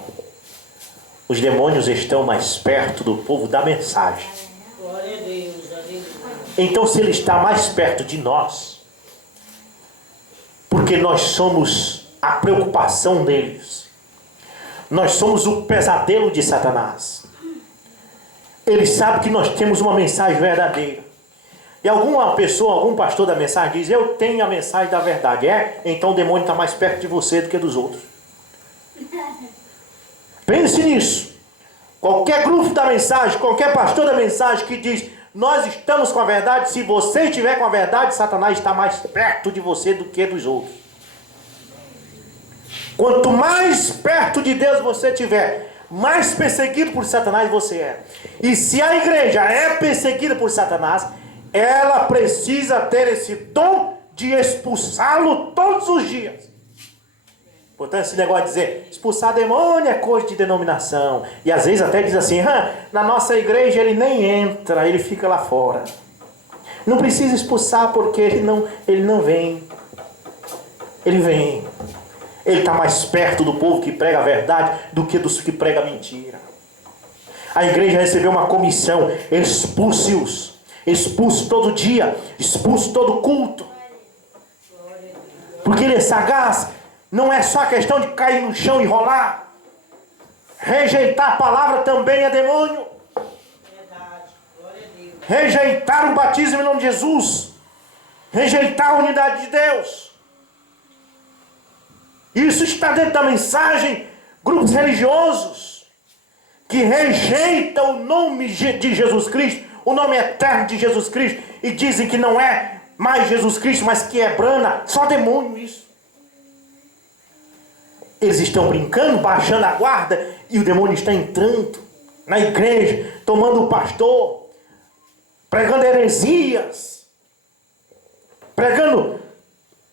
Os demônios estão mais perto do povo da mensagem. Então se ele está mais perto de nós, porque nós somos a preocupação deles, nós somos o pesadelo de Satanás. Ele sabe que nós temos uma mensagem verdadeira. E alguma pessoa, algum pastor da mensagem diz: eu tenho a mensagem da verdade. Então o demônio está mais perto de você do que dos outros. Pense nisso. Qualquer grupo da mensagem, qualquer pastor da mensagem que diz: nós estamos com a verdade, se você estiver com a verdade, Satanás está mais perto de você do que dos outros. Quanto mais perto de Deus você estiver, mais perseguido por Satanás você é. E se a igreja é perseguida por Satanás, ela precisa ter esse dom de expulsá-lo todos os dias. Portanto, esse negócio de dizer expulsar demônio é coisa de denominação. E às vezes até diz assim, na nossa igreja ele nem entra, ele fica lá fora. Não precisa expulsar porque ele não vem. Ele vem. Ele está mais perto do povo que prega a verdade do que dos que prega a mentira. A igreja recebeu uma comissão, expulse-os. Expulse todo dia, expulse todo culto. Porque ele é sagaz. Não é só questão de cair no chão e rolar. Rejeitar a palavra também é demônio. Rejeitar o batismo em nome de Jesus. Rejeitar a unidade de Deus. Isso está dentro da mensagem. Grupos religiosos que rejeitam o nome de Jesus Cristo, o nome eterno de Jesus Cristo, e dizem que não é mais Jesus Cristo, mas que é Brana. Só demônio isso. Eles estão brincando, baixando a guarda, e o demônio está entrando na igreja, tomando o pastor, pregando heresias, pregando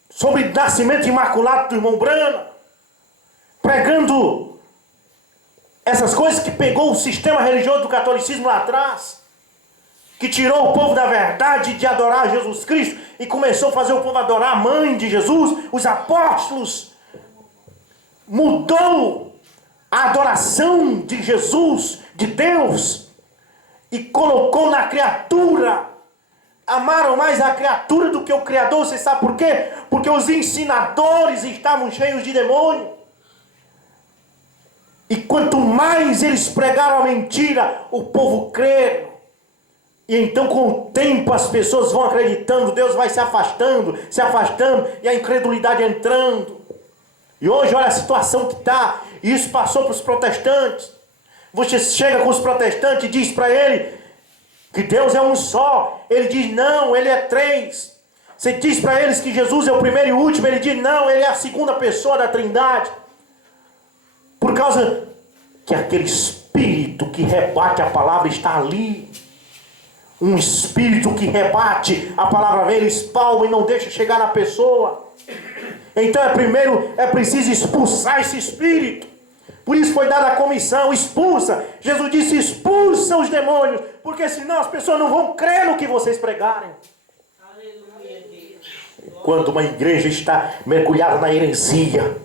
sobre nascimento imaculado do irmão Brana, pregando essas coisas que pegou o sistema religioso do catolicismo lá atrás, que tirou o povo da verdade de adorar Jesus Cristo e começou a fazer o povo adorar a mãe de Jesus, os apóstolos. Mudou a adoração de Jesus, de Deus, e colocou na criatura. Amaram mais a criatura do que o Criador. Você sabe por quê? Porque os ensinadores estavam cheios de demônio. E quanto mais eles pregaram a mentira, o povo crê. E então com o tempo as pessoas vão acreditando, Deus vai se afastando, e a incredulidade entrando. E hoje olha a situação que está. E isso passou para os protestantes. Você chega com os protestantes e diz para ele que Deus é um só. Ele diz não, ele é três. Você diz para eles que Jesus é o primeiro e o último. Ele diz não, ele é a segunda pessoa da Trindade. Por causa que aquele espírito que rebate a palavra está ali. Um espírito que rebate a palavra dele, espalma e não deixa chegar na pessoa. Então é preciso expulsar esse espírito. Por isso foi dada a comissão, expulsa. Jesus disse, expulsa os demônios, porque senão as pessoas não vão crer no que vocês pregarem. Aleluia, Deus. Quando uma igreja está mergulhada na heresia,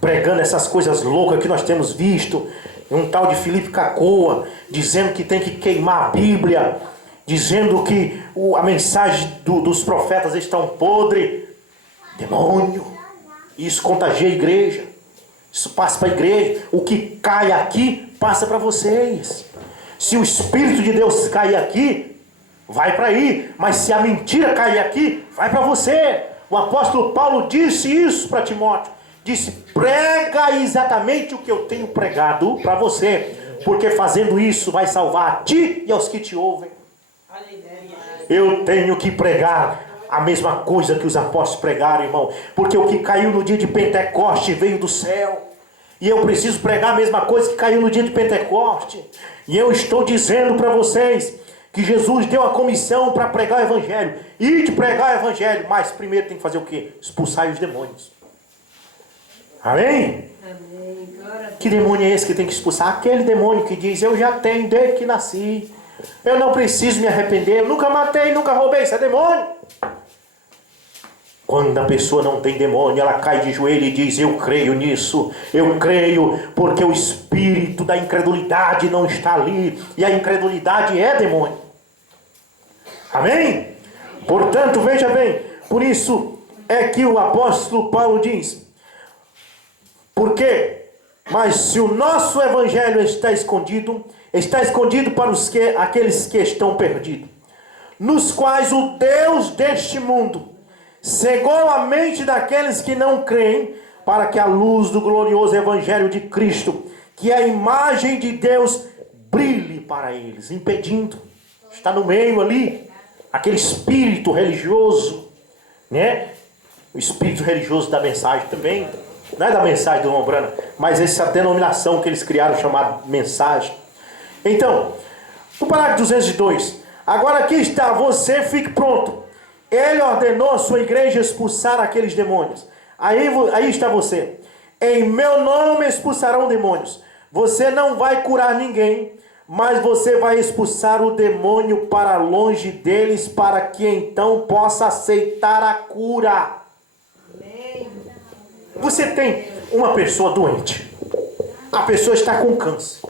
pregando essas coisas loucas que nós temos visto, um tal de Felipe Cacoa, dizendo que tem que queimar a Bíblia, dizendo que a mensagem dos profetas estão podre. Demônio. Isso contagia a igreja. Isso passa para a igreja. O que cai aqui, passa para vocês. Se o Espírito de Deus cair aqui, vai para aí. Mas se a mentira cair aqui, vai para você. O apóstolo Paulo disse isso para Timóteo. Disse, prega exatamente o que eu tenho pregado para você. Porque fazendo isso vai salvar a ti e aos que te ouvem. Eu tenho que pregar a mesma coisa que os apóstolos pregaram, irmão. Porque o que caiu no dia de Pentecoste veio do céu. E eu preciso pregar a mesma coisa que caiu no dia de Pentecoste. E eu estou dizendo para vocês que Jesus deu a comissão para pregar o Evangelho. E de pregar o Evangelho. Mas primeiro tem que fazer o quê? Expulsar os demônios. Amém? Amém. Que demônio é esse que tem que expulsar? Aquele demônio que diz, eu já tenho desde que nasci. Eu não preciso me arrepender. Eu nunca matei, nunca roubei. Isso é demônio. Quando a pessoa não tem demônio, ela cai de joelho e diz, eu creio nisso, eu creio, porque o espírito da incredulidade não está ali, e a incredulidade é demônio. Amém? Portanto, veja bem, por isso é que o apóstolo Paulo diz, porque, mas se o nosso evangelho está escondido para aqueles que estão perdidos, nos quais o Deus deste mundo cegou a mente daqueles que não creem, para que a luz do glorioso Evangelho de Cristo, que é a imagem de Deus, brilhe para eles, impedindo. Está no meio ali, aquele espírito religioso, né? O espírito religioso da mensagem também. Não é da mensagem do irmão Branham, mas essa denominação que eles criaram chamada mensagem. Então, no parágrafo 202, agora aqui está, você fique pronto. Ele ordenou a sua igreja expulsar aqueles demônios. Aí está você. Em meu nome expulsarão demônios. Você não vai curar ninguém, mas você vai expulsar o demônio para longe deles, para que então possa aceitar a cura. Você tem uma pessoa doente. A pessoa está com câncer.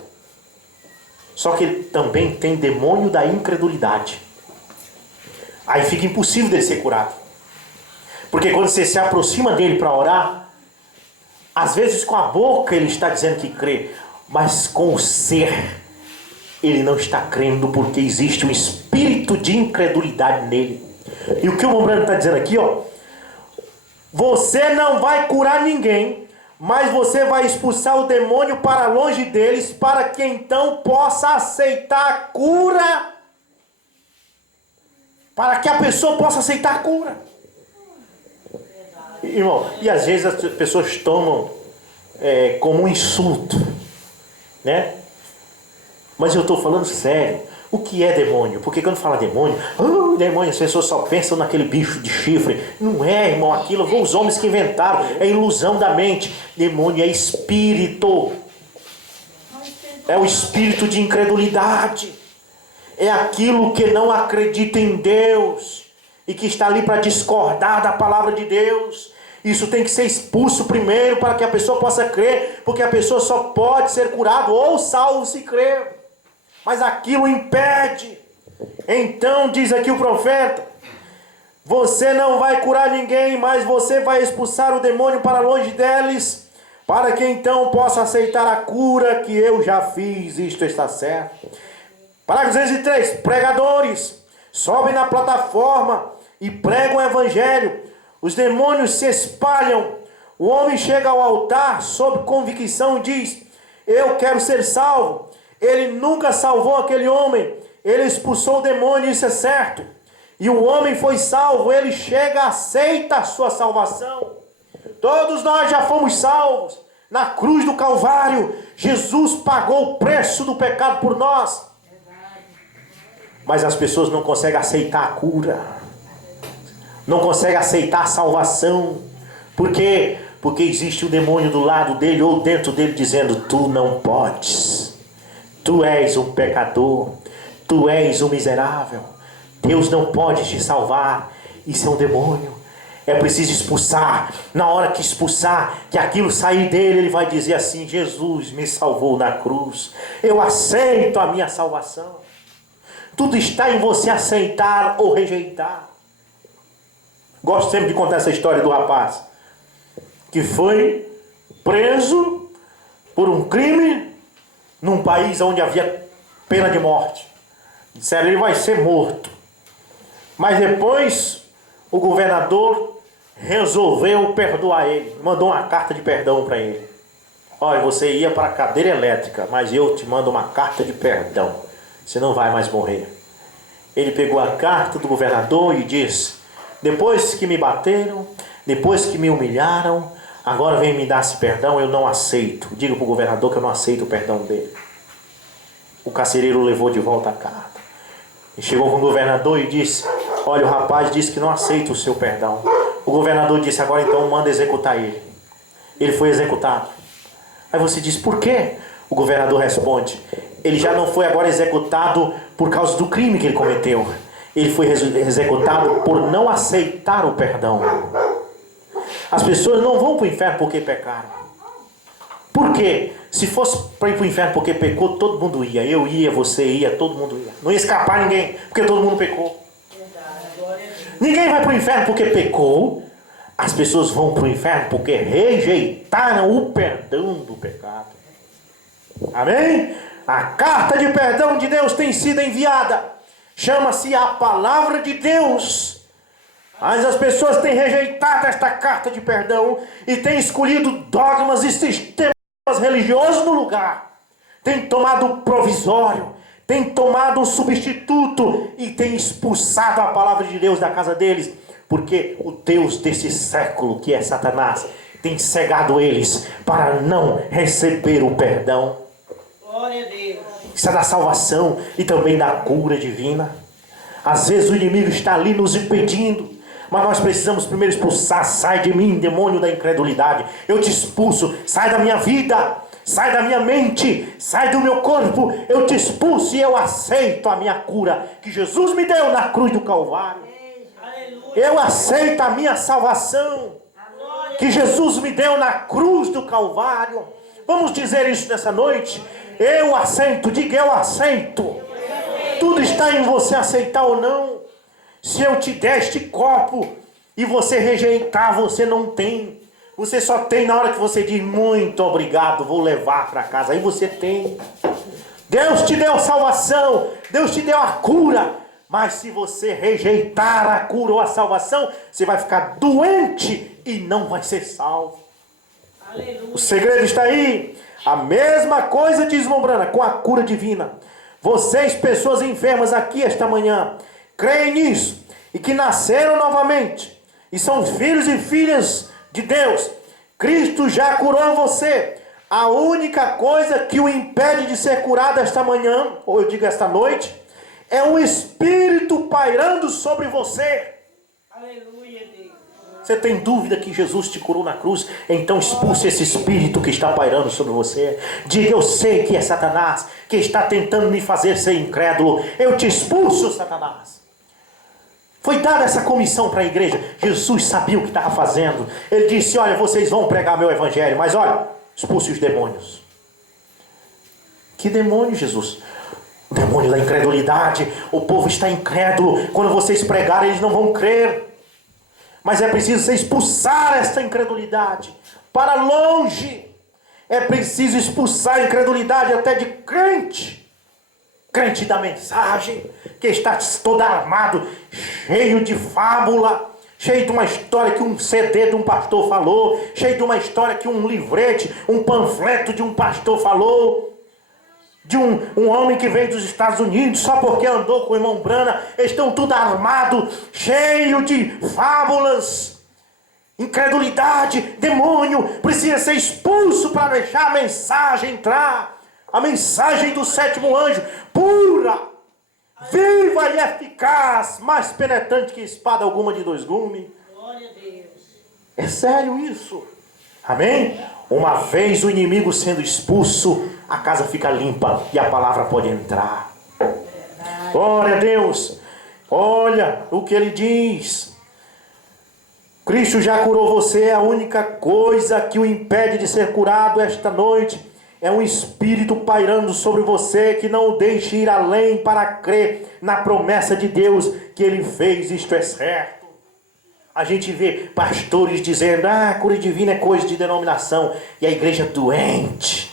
Só que ele também tem demônio da incredulidade. Aí fica impossível dele ser curado. Porque quando você se aproxima dele para orar, às vezes com a boca ele está dizendo que crê, mas com o ser ele não está crendo, porque existe um espírito de incredulidade nele. E o que o irmão Branham está dizendo aqui, ó, você não vai curar ninguém, mas você vai expulsar o demônio para longe deles, para que então possa aceitar a cura. Para que a pessoa possa aceitar a cura. Irmão, e às vezes as pessoas tomam como um insulto, né? Mas eu estou falando sério. O que é demônio? Porque quando fala demônio, demônio, as pessoas só pensam naquele bicho de chifre. Não é, irmão, aquilo foram os homens que inventaram. É ilusão da mente. Demônio é espírito. É o espírito de incredulidade. É aquilo que não acredita em Deus e que está ali para discordar da palavra de Deus. Isso tem que ser expulso primeiro para que a pessoa possa crer, porque a pessoa só pode ser curada ou salvo se crer. Mas aquilo impede. Então diz aqui o profeta: você não vai curar ninguém, mas você vai expulsar o demônio para longe deles, para que então possa aceitar a cura que eu já fiz. Isto está certo. Parágrafo 203. Pregadores sobem na plataforma e pregam o evangelho. Os demônios se espalham. O homem chega ao altar sob convicção e diz: eu quero ser salvo. Ele nunca salvou aquele homem. Ele expulsou o demônio, isso é certo. E o homem foi salvo. Ele chega, aceita a sua salvação. Todos nós já fomos salvos. Na cruz do Calvário, Jesus pagou o preço do pecado por nós. Mas as pessoas não conseguem aceitar a cura. Não conseguem aceitar a salvação. Por quê? Porque existe o demônio do lado dele ou dentro dele dizendo: tu não podes. Tu és um pecador. Tu és um miserável. Deus não pode te salvar. Isso é um demônio. É preciso expulsar. Na hora que expulsar, que aquilo sair dele, ele vai dizer assim: Jesus me salvou na cruz. Eu aceito a minha salvação. Tudo está em você aceitar ou rejeitar. Gosto sempre de contar essa história do rapaz que foi preso por um crime num país onde havia pena de morte. Disseram: ele vai ser morto. Mas depois o governador resolveu perdoar ele. Mandou uma carta de perdão para ele. Olha, você ia para a cadeira elétrica, mas eu te mando uma carta de perdão. Você não vai mais morrer. Ele pegou a carta do governador e disse: depois que me bateram, depois que me humilharam, agora vem me dar esse perdão, eu não aceito. Diga para o governador que eu não aceito o perdão dele. O carcereiro levou de volta a carta. E chegou com o governador e disse: olha, o rapaz disse que não aceita o seu perdão. O governador disse: agora então manda executar ele. Ele foi executado. Aí você diz: por quê? O governador responde: ele já não foi agora executado por causa do crime que ele cometeu. Ele foi executado por não aceitar o perdão. As pessoas não vão para o inferno porque pecaram. Por quê? Se fosse para ir para o inferno porque pecou, todo mundo ia. Eu ia, você ia, todo mundo ia. Não ia escapar ninguém, porque todo mundo pecou. Ninguém vai para o inferno porque pecou. As pessoas vão para o inferno porque rejeitaram o perdão do pecado. Amém? A carta de perdão de Deus tem sido enviada. Chama-se a palavra de Deus. Mas as pessoas têm rejeitado esta carta de perdão e têm escolhido dogmas e sistemas religiosos no lugar. Têm tomado um provisório, têm tomado um substituto e têm expulsado a palavra de Deus da casa deles. Porque o Deus desse século, que é Satanás, tem cegado eles para não receber o perdão. Glória a Deus. Isso é da salvação e também da cura divina. Às vezes o inimigo está ali nos impedindo, mas nós precisamos primeiro expulsar. Sai de mim, demônio da incredulidade. Eu te expulso, sai da minha vida, sai da minha mente, sai do meu corpo. Eu te expulso e eu aceito a minha cura que Jesus me deu na cruz do Calvário. Eu aceito a minha salvação que Jesus me deu na cruz do Calvário. Vamos dizer isso nessa noite? Eu aceito, diga eu aceito. Tudo está em você aceitar ou não. Se eu te der este copo e você rejeitar, você não tem. Você só tem na hora que você diz muito obrigado, vou levar para casa. Aí você tem. Deus te deu a salvação, Deus te deu a cura. Mas se você rejeitar a cura ou a salvação, você vai ficar doente e não vai ser salvo. Aleluia. O segredo está aí. A mesma coisa, diz Mombrana, com a cura divina. Vocês, pessoas enfermas aqui esta manhã, creem nisso e que nasceram novamente e são filhos e filhas de Deus. Cristo já curou você. A única coisa que o impede de ser curado esta manhã, ou eu digo esta noite, é um espírito pairando sobre você. Aleluia, Deus. Você tem dúvida que Jesus te curou na cruz? Então expulse esse espírito que está pairando sobre você. Diga, eu sei que é Satanás que está tentando me fazer ser incrédulo. Eu te expulso, Satanás. Foi dada essa comissão para a igreja. Jesus sabia o que estava fazendo. Ele disse, olha, vocês vão pregar meu evangelho, mas olha, expulse os demônios. Que demônio, Jesus? O demônio da incredulidade. O povo está incrédulo. Quando vocês pregarem, eles não vão crer. Mas é preciso você expulsar esta incredulidade para longe. É preciso expulsar a incredulidade até de crente. Crente da mensagem, que está todo armado, cheio de fábula, cheio de uma história que um CD de um pastor falou, cheio de uma história que um livrete, um panfleto de um pastor falou, de um homem que veio dos Estados Unidos só porque andou com o irmão Brana. Estão tudo armado, cheio de fábulas, incredulidade, demônio. Precisa ser expulso para deixar a mensagem entrar. A mensagem do sétimo anjo, pura, viva e eficaz, mais penetrante que espada alguma de dois gumes. Glória a Deus. É sério isso? Amém? Uma vez o inimigo sendo expulso, a casa fica limpa e a palavra pode entrar. Glória a Deus. Olha o que ele diz. Cristo já curou você. A única coisa que o impede de ser curado esta noite é um espírito pairando sobre você que não o deixe ir além para crer na promessa de Deus que ele fez. Isto é certo. A gente vê pastores dizendo, a cura divina é coisa de denominação, e a igreja doente,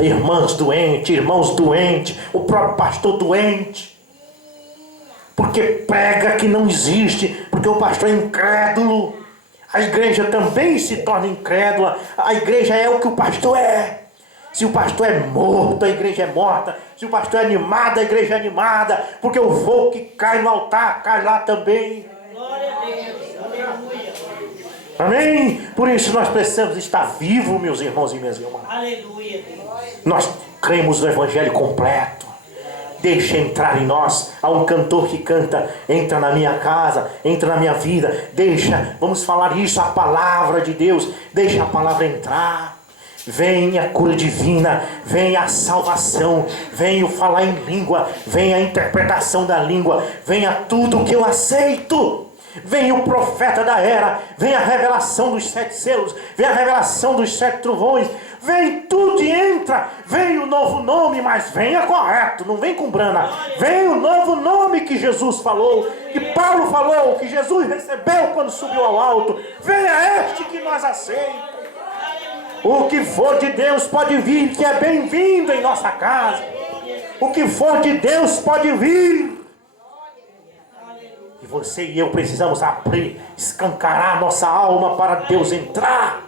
irmãs doentes, irmãos doentes, o próprio pastor doente, porque prega que não existe, porque o pastor é incrédulo. A igreja também se torna incrédula. A igreja é o que o pastor é. Se o pastor é morto, a igreja é morta. Se o pastor é animado, a igreja é animada, porque o fogo que cai no altar cai lá também. Glória a Deus. Aleluia. Amém? Por isso nós precisamos estar vivos, meus irmãos e minhas irmãs. Aleluia, Deus. Nós cremos no evangelho completo. Deixa entrar em nós. Há um cantor que canta, entra na minha casa, entra na minha vida. Deixa, vamos falar isso, a palavra de Deus. Deixa a palavra entrar. Vem a cura divina, vem a salvação, vem o falar em língua, vem a interpretação da língua, vem a tudo que eu aceito. Vem o profeta da era, vem a revelação dos 7 selos, vem a revelação dos 7 trovões, vem tudo e entra. Vem o novo nome, mas venha correto, não vem com brana. Vem o novo nome que Jesus falou, que Paulo falou, que Jesus recebeu quando subiu ao alto. Venha este que nós aceitamos. O que for de Deus pode vir, que é bem-vindo em nossa casa. O que for de Deus pode vir. E você e eu precisamos abrir, escancarar nossa alma para Deus entrar.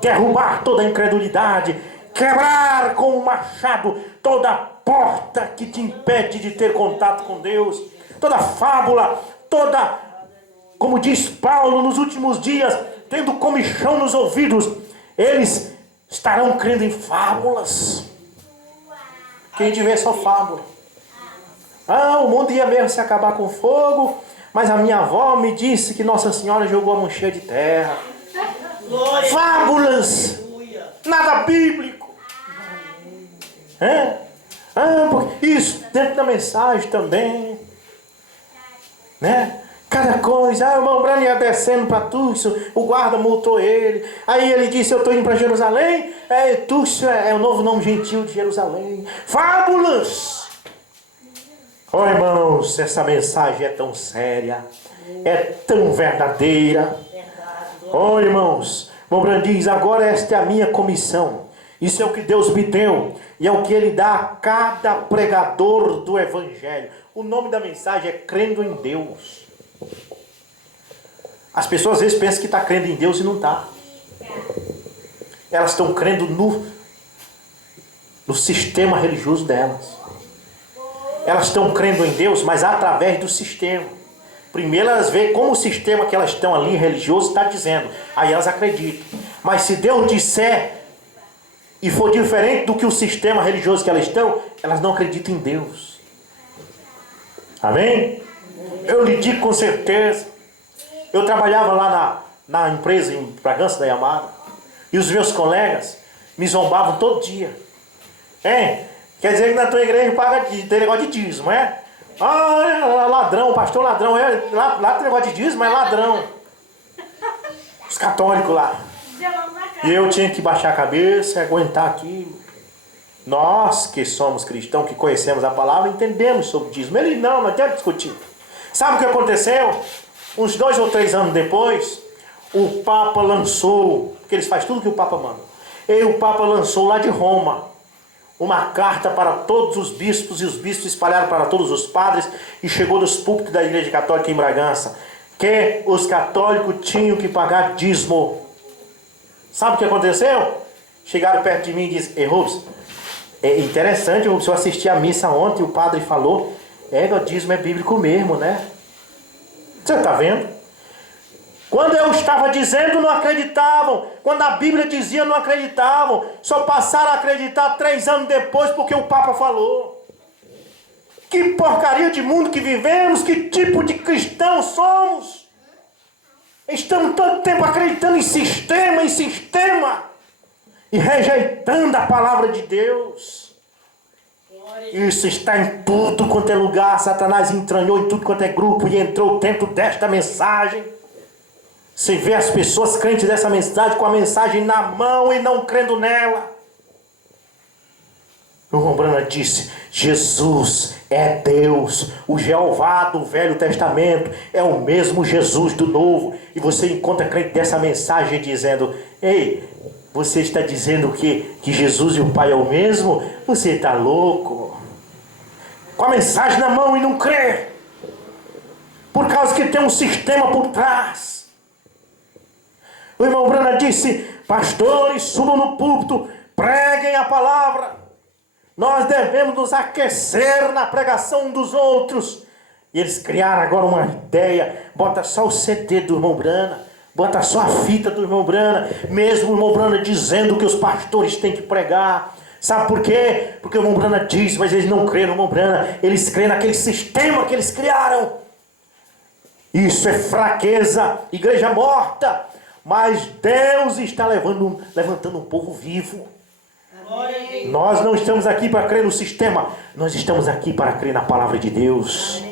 Derrubar toda a incredulidade. Quebrar com o machado toda a porta que te impede de ter contato com Deus. Toda fábula, como diz Paulo nos últimos dias, tendo comichão nos ouvidos, eles estarão crendo em fábulas. Quem de ver só fábula. O mundo ia mesmo se acabar com fogo, mas a minha avó me disse que Nossa Senhora jogou a mão cheia de terra. Fábulas, nada bíblico. Isso dentro da mensagem também, né? Cada coisa, o irmão Brano ia descendo para Túcio, o guarda multou ele. Aí ele disse, eu estou indo para Jerusalém. Túcio é o novo nome gentil de Jerusalém. Fábulas! Irmãos, essa mensagem é tão séria, é tão verdadeira. Irmãos, o irmão Brano diz, agora esta é a minha comissão. Isso é o que Deus me deu e é o que Ele dá a cada pregador do Evangelho. O nome da mensagem é crendo em Deus. As pessoas às vezes pensam que está crendo em Deus e não está. Elas estão crendo no sistema religioso delas. Elas estão crendo em Deus, mas através do sistema. Primeiro elas veem como o sistema que elas estão ali religioso está dizendo. Aí elas acreditam. Mas se Deus disser e for diferente do que o sistema religioso que elas estão, elas não acreditam em Deus. Amém? Eu lhe digo com certeza. Eu trabalhava lá na empresa em Bragança da Yamada. E os meus colegas me zombavam todo dia. Quer dizer que na tua igreja paga tem negócio de dízimo, é? Ladrão, pastor ladrão. Lá tem negócio de dízimo, é ladrão. Os católicos lá. E eu tinha que baixar a cabeça, aguentar aquilo. Nós que somos cristãos, que conhecemos a palavra, entendemos sobre dízimo. Ele não temos que discutir. Sabe o que aconteceu? Uns 2 ou 3 anos depois, o Papa lançou, porque eles fazem tudo que o Papa manda. E o Papa lançou lá de Roma uma carta para todos os bispos, e os bispos espalharam para todos os padres, e chegou dos púlpitos da Igreja Católica em Bragança, que os católicos tinham que pagar dízimo. Sabe o que aconteceu? Chegaram perto de mim e disseram, Rubens, é interessante, Rubens, eu assisti a missa ontem, o padre falou, o dízimo é bíblico mesmo, né? Você está vendo? Quando eu estava dizendo, não acreditavam. Quando a Bíblia dizia, não acreditavam. Só passaram a acreditar 3 anos depois, porque o Papa falou. Que porcaria de mundo que vivemos, que tipo de cristãos somos. Estamos todo tempo acreditando em sistema, e rejeitando a palavra de Deus. Isso está em tudo quanto é lugar. Satanás entranhou em tudo quanto é grupo e entrou dentro desta mensagem. Você vê as pessoas crentes dessa mensagem com a mensagem na mão e não crendo nela. O irmão Brana disse, Jesus é Deus. O Jeová do Velho Testamento é o mesmo Jesus do Novo. E você encontra crente dessa mensagem dizendo, ei, você está dizendo que Jesus e o Pai é o mesmo? Você está louco. Com a mensagem na mão e não crê. Por causa que tem um sistema por trás. O irmão Brana disse, pastores, subam no púlpito, preguem a palavra. Nós devemos nos aquecer na pregação um dos outros. E eles criaram agora uma ideia, bota só o CD do irmão Brana, bota só a fita do irmão Brana, mesmo o irmão Brana dizendo que os pastores têm que pregar. Sabe por quê? Porque o irmão Brana diz, mas eles não creem no irmão Brana, eles creem naquele sistema que eles criaram. Isso é fraqueza, igreja morta. Mas Deus está levantando um povo vivo. Nós não estamos aqui para crer no sistema, nós estamos aqui para crer na palavra de Deus.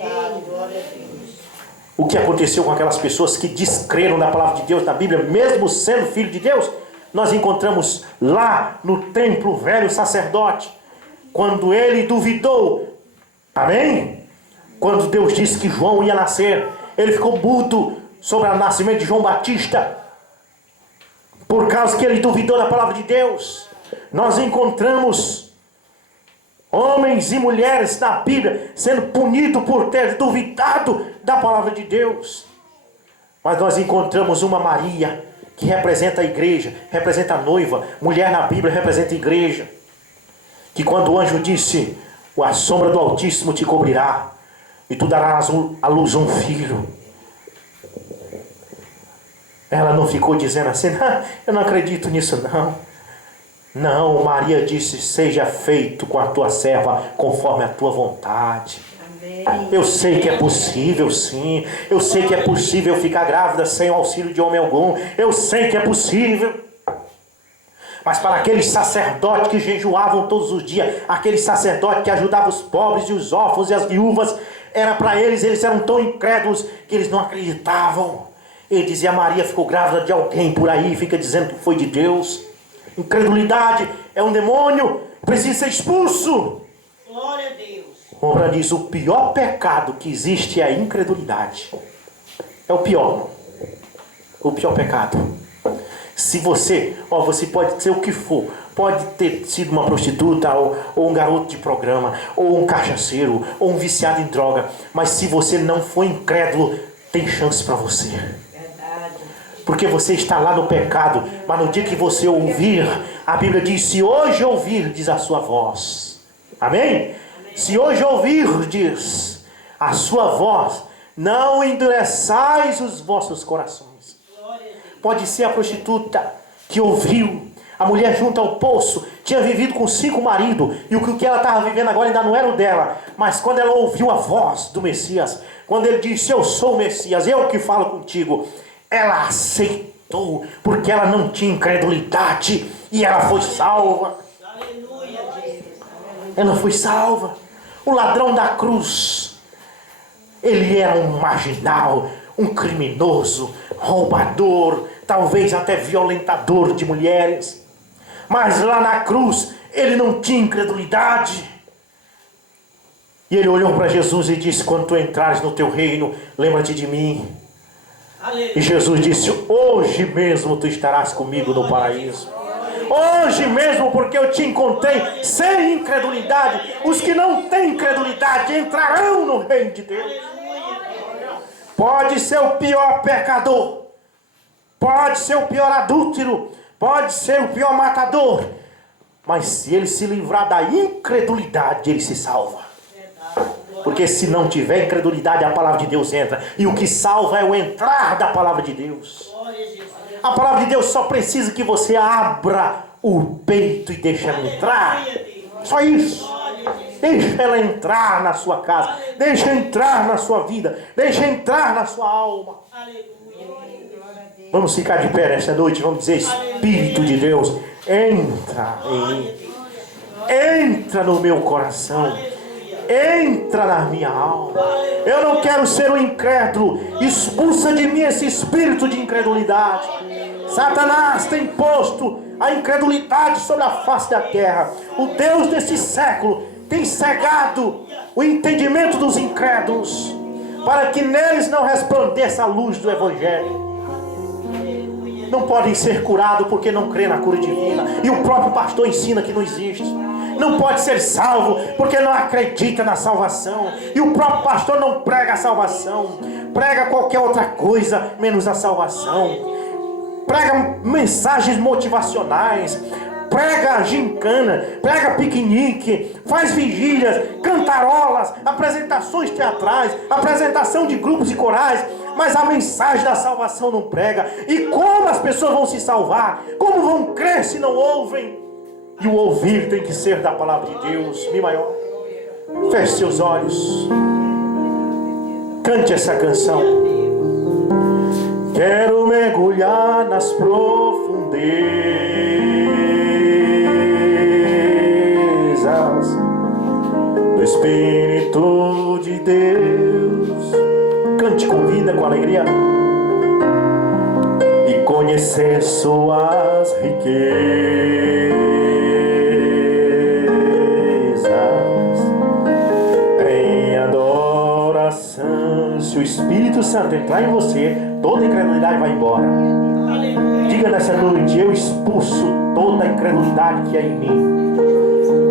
O que aconteceu com aquelas pessoas que descreram na palavra de Deus, na Bíblia, mesmo sendo filho de Deus, nós encontramos lá no templo velho sacerdote, quando ele duvidou, amém? Quando Deus disse que João ia nascer, ele ficou mudo sobre o nascimento de João Batista, por causa que ele duvidou da palavra de Deus. Nós encontramos homens e mulheres na Bíblia sendo punidos por ter duvidado da palavra de Deus. Mas nós encontramos uma Maria que representa a igreja, representa a noiva. Mulher na Bíblia representa a igreja. Que quando o anjo disse, a sombra do Altíssimo te cobrirá, e tu darás à luz um filho. Ela não ficou dizendo assim, eu não acredito nisso não. Não, Maria disse, seja feito com a tua serva conforme a tua vontade. Eu sei que é possível, sim. Eu sei que é possível ficar grávida sem o auxílio de homem algum. Eu sei que é possível. Mas para aqueles sacerdotes que jejuavam todos os dias, aqueles sacerdotes que ajudavam os pobres e os órfãos e as viúvas, era para eles eram tão incrédulos que eles não acreditavam. Ele dizia, Maria ficou grávida de alguém por aí, fica dizendo que foi de Deus. Incredulidade é um demônio, precisa ser expulso. Glória a Deus. A obra diz, o pior pecado que existe é a incredulidade. É o pior. O pior pecado. Se você pode ser o que for, pode ter sido uma prostituta, ou um garoto de programa, ou um cachaceiro, ou um viciado em droga, mas se você não for incrédulo, tem chance para você. Porque você está lá no pecado, mas no dia que você ouvir, a Bíblia diz, se hoje ouvirdes a sua voz, amém? Se hoje ouvirdes a sua voz, não endureçais os vossos corações. Pode ser a prostituta que ouviu, a mulher junto ao poço, tinha vivido com 5 maridos, e o que ela estava vivendo agora ainda não era o dela, mas quando ela ouviu a voz do Messias, quando ele disse, eu sou o Messias, eu que falo contigo, ela aceitou, porque ela não tinha incredulidade, e ela foi salva. Ela foi salva. O ladrão da cruz, ele era um marginal, um criminoso, roubador, talvez até violentador de mulheres. Mas lá na cruz, ele não tinha incredulidade. E ele olhou para Jesus e disse, quando tu entrares no teu reino, lembra-te de mim. E Jesus disse, hoje mesmo tu estarás comigo no paraíso. Hoje mesmo, porque eu te encontrei sem incredulidade. Os que não têm incredulidade entrarão no reino de Deus. Pode ser o pior pecador, pode ser o pior adúltero, pode ser o pior matador, mas se ele se livrar da incredulidade, ele se salva. Porque se não tiver incredulidade, a palavra de Deus entra. E o que salva é o entrar da palavra de Deus. A palavra de Deus só precisa que você abra o peito e deixe ela entrar. Só isso. Deixa ela entrar na sua casa. Deixa entrar na sua vida. Deixa entrar na sua alma. Vamos ficar de pé nesta noite. Vamos dizer, Espírito de Deus, entra em mim. Entra no meu coração. Entra na minha alma. Eu não quero ser um incrédulo. Expulsa de mim esse espírito de incredulidade. Satanás tem posto a incredulidade sobre a face da terra. O Deus desse século tem cegado o entendimento dos incrédulos, para que neles não resplandeça a luz do Evangelho. Não podem ser curados porque não crê na cura divina. E o próprio pastor ensina que não existe. Não pode ser salvo porque não acredita na salvação. E o próprio pastor não prega a salvação. Prega qualquer outra coisa menos a salvação. Prega mensagens motivacionais. Prega gincana, prega piquenique, faz vigílias, cantarolas, apresentações teatrais, apresentação de grupos e corais, mas a mensagem da salvação não prega. E como as pessoas vão se salvar? Como vão crer se não ouvem? E o ouvir tem que ser da palavra de Deus. Mi maior. Feche seus olhos. Cante essa canção. Quero mergulhar nas profundezas do Espírito de Deus. Cante com vida, com alegria. E conhecer suas riquezas em adoração. Se o Espírito Santo entrar em você, toda incredulidade vai embora. Diga nessa noite, eu expulso toda a incredulidade que é em mim.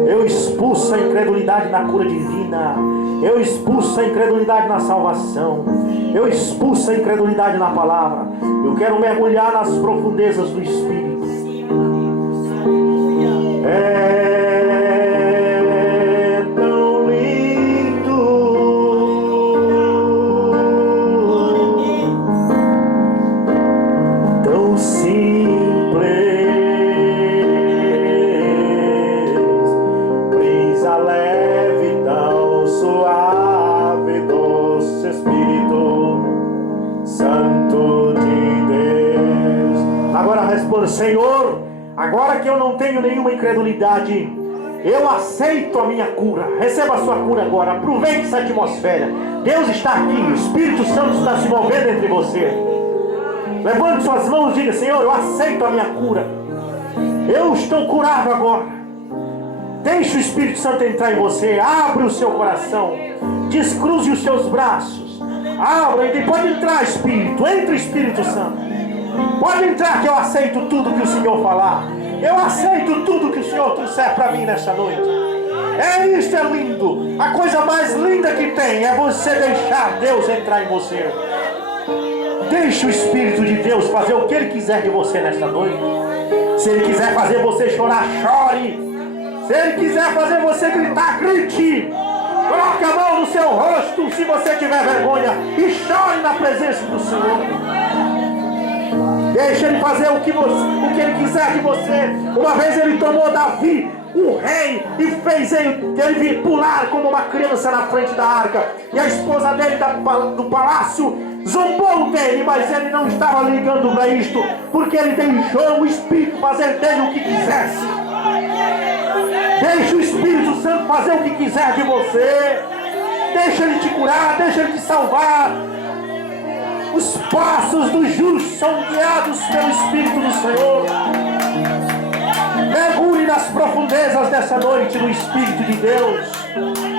Eu expulso a incredulidade na cura divina. Eu expulso a incredulidade na salvação. Eu expulso a incredulidade na palavra. Eu quero mergulhar nas profundezas do Espírito. É tão lindo. dizendo: Senhor, agora que eu não tenho nenhuma incredulidade, eu aceito a minha cura. Receba a sua cura agora. Aproveite essa atmosfera. Deus está aqui, o Espírito Santo está se movendo entre você. Levante suas mãos e diga: Senhor, eu aceito a minha cura. Eu estou curado agora. Deixe o Espírito Santo entrar em você. Abre o seu coração. Descruze os seus braços. Abra e pode entrar, Espírito. Entre, Espírito Santo. Pode entrar, que eu aceito tudo que o Senhor falar. Eu aceito tudo que o Senhor trouxer para mim nessa noite. Isso é lindo. A coisa mais linda que tem é você deixar Deus entrar em você. Deixe o Espírito de Deus fazer o que Ele quiser de você nesta noite. Se Ele quiser fazer você chorar, chore. Se Ele quiser fazer você gritar, grite. Coloque a mão no seu rosto se você tiver vergonha e chore na presença do Senhor. Deixa Ele fazer o que Ele quiser de você. Uma vez Ele tomou Davi, o rei, e fez ele vir pular como uma criança na frente da arca. E a esposa dele do palácio zombou dele, mas ele não estava ligando para isto, porque ele deixou o Espírito fazer dele o que quisesse. Deixa o Espírito Santo fazer o que quiser de você. Deixa Ele te curar, deixa Ele te salvar. Os passos do justo são guiados pelo Espírito do Senhor. Mergulhe nas profundezas dessa noite no Espírito de Deus.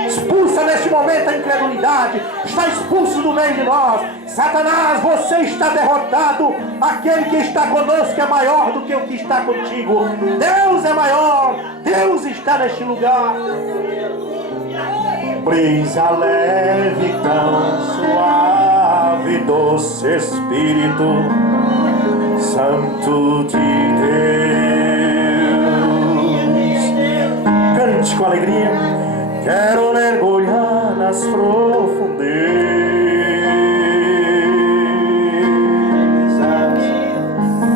Expulsa neste momento a incredulidade. Está expulso do meio de nós. Satanás, você está derrotado. Aquele que está conosco é maior do que o que está contigo. Deus é maior. Deus está neste lugar. Brisa leve, tão suave, doce Espírito Santo de Deus. Cante com alegria. Quero mergulhar nas profundezas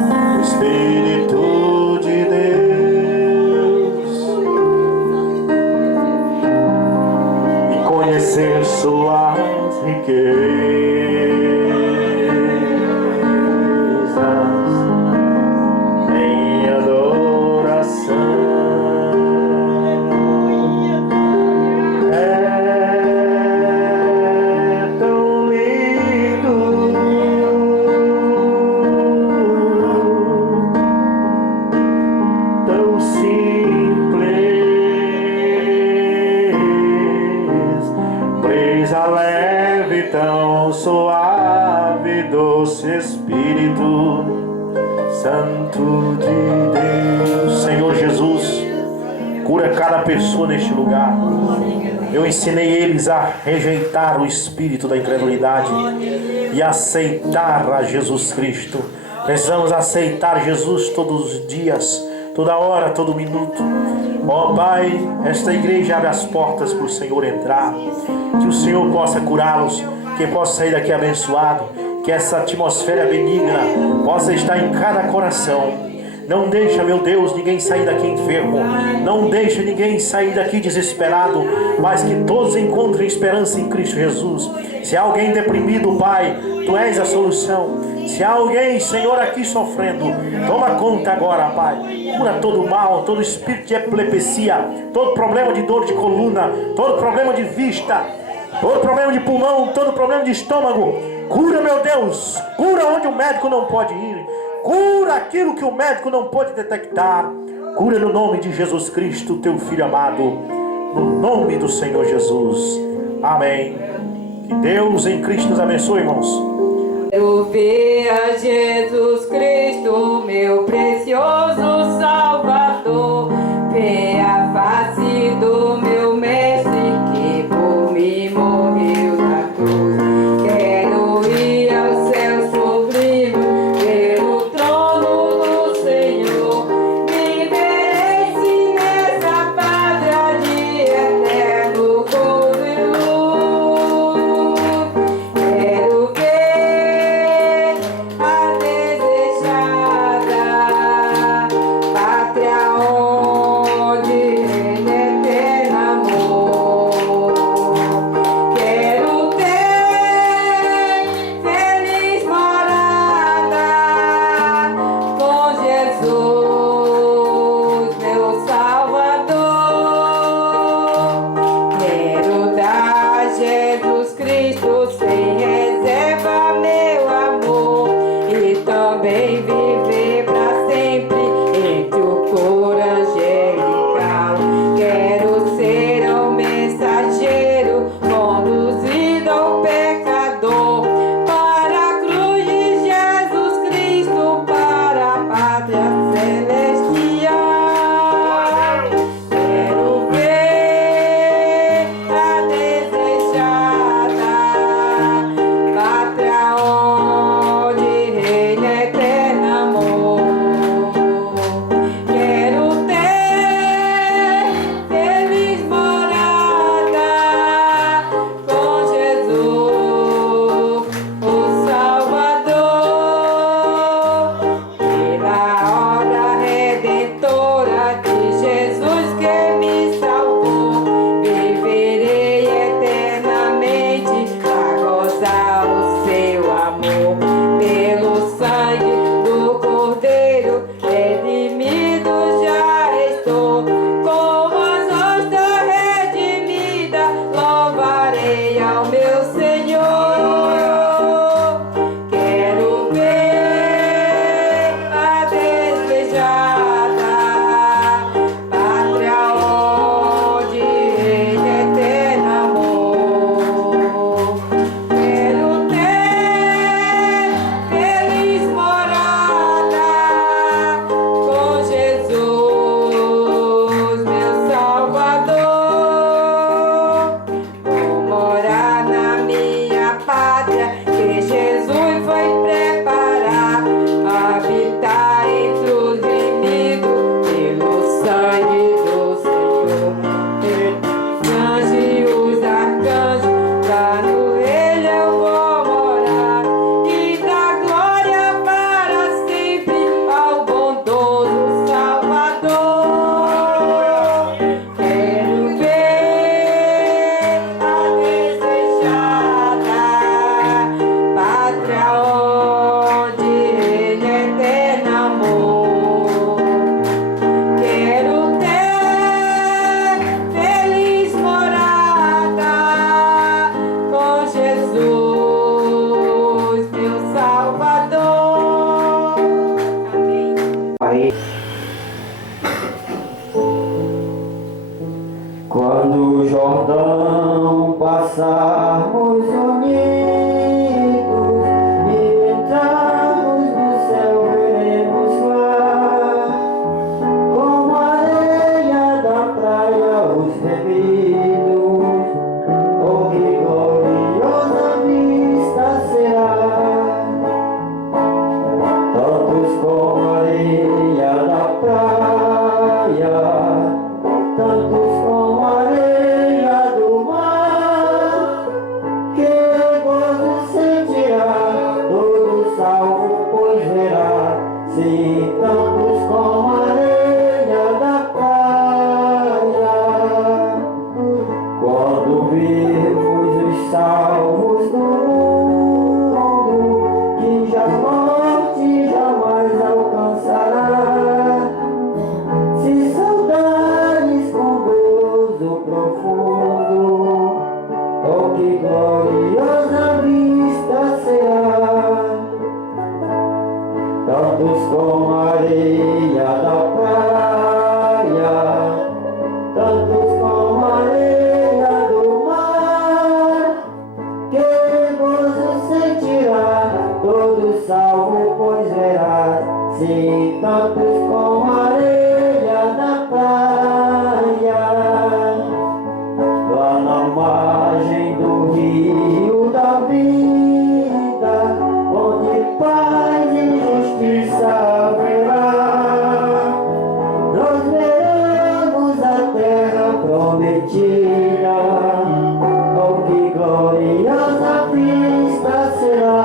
do Espírito de Deus e conhecer suas riquezas em adoração. Suave, doce Espírito Santo de Deus. Senhor Jesus, cura cada pessoa neste lugar. Eu ensinei eles a rejeitar o espírito da incredulidade e aceitar a Jesus Cristo. Precisamos aceitar Jesus todos os dias, toda hora, todo minuto. Ó Pai, esta igreja abre as portas para o Senhor entrar. Que o Senhor possa curá-los, que possa sair daqui abençoado, que essa atmosfera benigna possa estar em cada coração. Não deixa, meu Deus, ninguém sair daqui enfermo. Não deixa ninguém sair daqui desesperado, mas que todos encontrem esperança em Cristo Jesus. Se há alguém deprimido, Pai, Tu és a solução. Se há alguém, Senhor, aqui sofrendo, toma conta agora, Pai. Cura todo mal, todo espírito de epilepsia, todo problema de dor de coluna, todo problema de vista, todo problema de pulmão, todo problema de estômago. Cura, meu Deus. Cura onde o médico não pode ir. Cura aquilo que o médico não pode detectar. Cura no nome de Jesus Cristo, Teu Filho amado. No nome do Senhor Jesus. Amém. Que Deus em Cristo nos abençoe, irmãos. Eu vi a Jesus Cristo, meu precioso Salvador. Vê a face do meu Mestre que por mim morreu na cruz. Quero ir ao céu sublime, pelo trono do Senhor. Viverei nessa pátria de eterno gozo. Quero ver a desejar passarmos unidos e entrarmos no céu, veremos lá, como a areia da praia, os remidos. Oh, que gloriosa vista será, tantos como a areia da praia, tantos como a areia do mar, que gozo sentirá todo salvo, pois verá, sim, tantos como a areia da praia. Quando virmos os salvos do mundo, que já morte jamais alcançará, se saudades com gozo profundo, oh, que gloriosa vista será, tantos como a areia da praia, tantos como a areia do mar, que gozo sentirá todo salvo, pois verás, sim, tantos como a areia da praia, lá na margem do rio da vida, onde paz e justiça haverá, nós veremos a terra prometida, oh, que gloriosa vista será,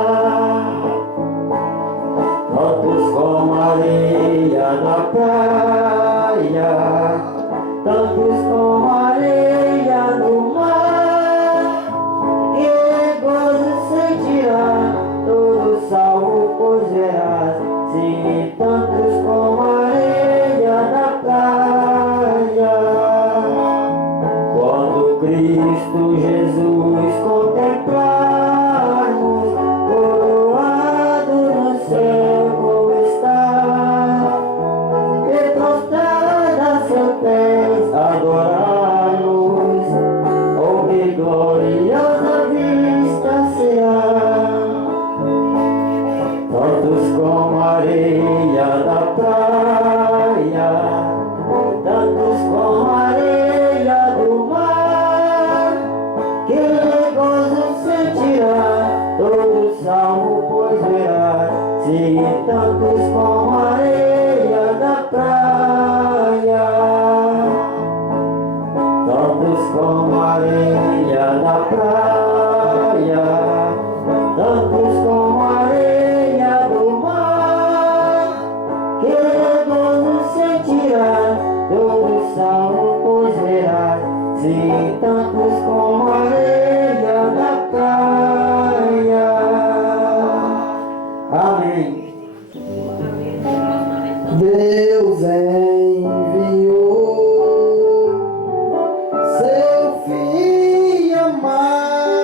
tantos como a areia na praia, tantos como a areia no mar, que gozo sentirá todo salvo, pois verás, sim, tantos como a areia na praia. Quando Cristo Jesus contemplarmos, coroado no céu como está, e prostrado a seus pés adorá-los, oh, que gloriosa vista será, tantos como a areia da praia, tantos como a areia do mar, que gozo sentirá todo salvo, pois verá, sim, tantos como a areia da praia, tantos como a areia da praia, tantos como a areia do mar, que gozo sentirá todo salvo, pois verá, sim, tantos como a areia da praia. Amém. Deus enviou seu Filho amado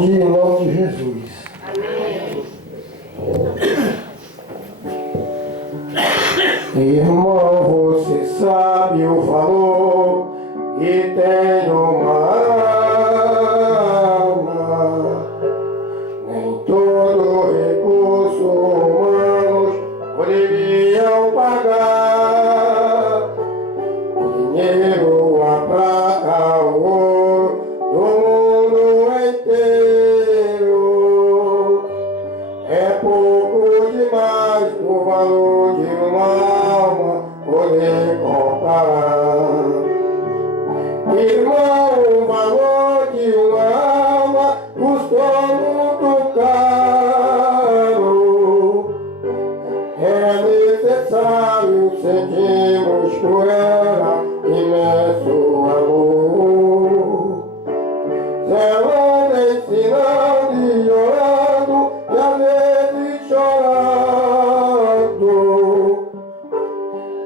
Saúde em nome de Jesus. Irmão, você sabe o valor que tem uma alma. Nem todo recurso humano poderiam pagar. O dinheiro, a prata, o ouro do mundo inteiro é pouco demais o valor de uma alma poder comparar. Irmão, o valor de uma alma custou muito caro. É necessário sentirmos por ela imenso amor. Zelando, ensinando e orando, e às vezes chorando,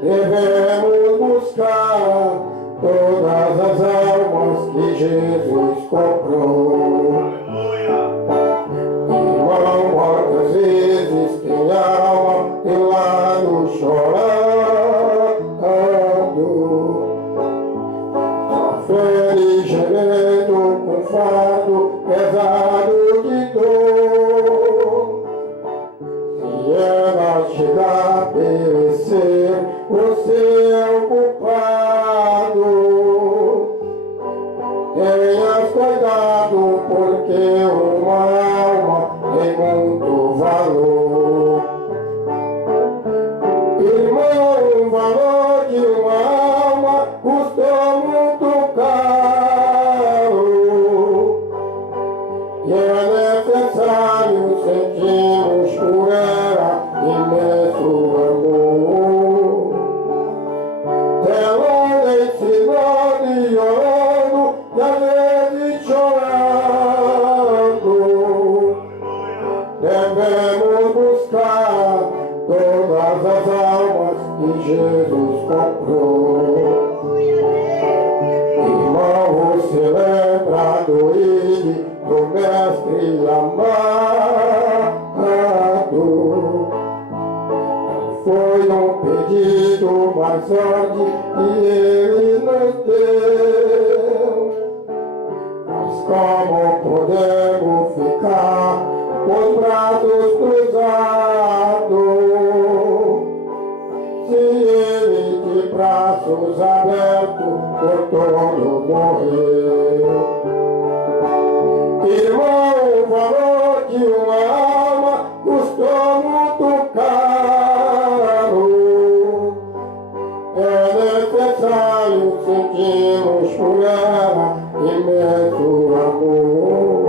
devemos buscar todas as almas que Jesus comprou. Irmão, quantas vezes tem alma e lado chorando, sofrendo e gemendo com fardo pesado de dor. Se ela chegar a perecer, você é o culpado. Tenhas cuidado, porque uma alma tem muito valor. Irmão, o valor de uma alma custou muito caro. E é necessário sentirmos por ela imenso amor. Ela ensinando e orando, e às vezes chorando, devemos buscar todas as almas que Jesus comprou. Irmão, você lembra do ID do Mestre amado? Foi um pedido mais forte que ele nos deu. Mas como podemos ficar com os braços cruzados, se ele de braços abertos por todo morreu? Irmão, o valor de uma alma custou muito caro. É necessário sentirmos por ela imenso amor.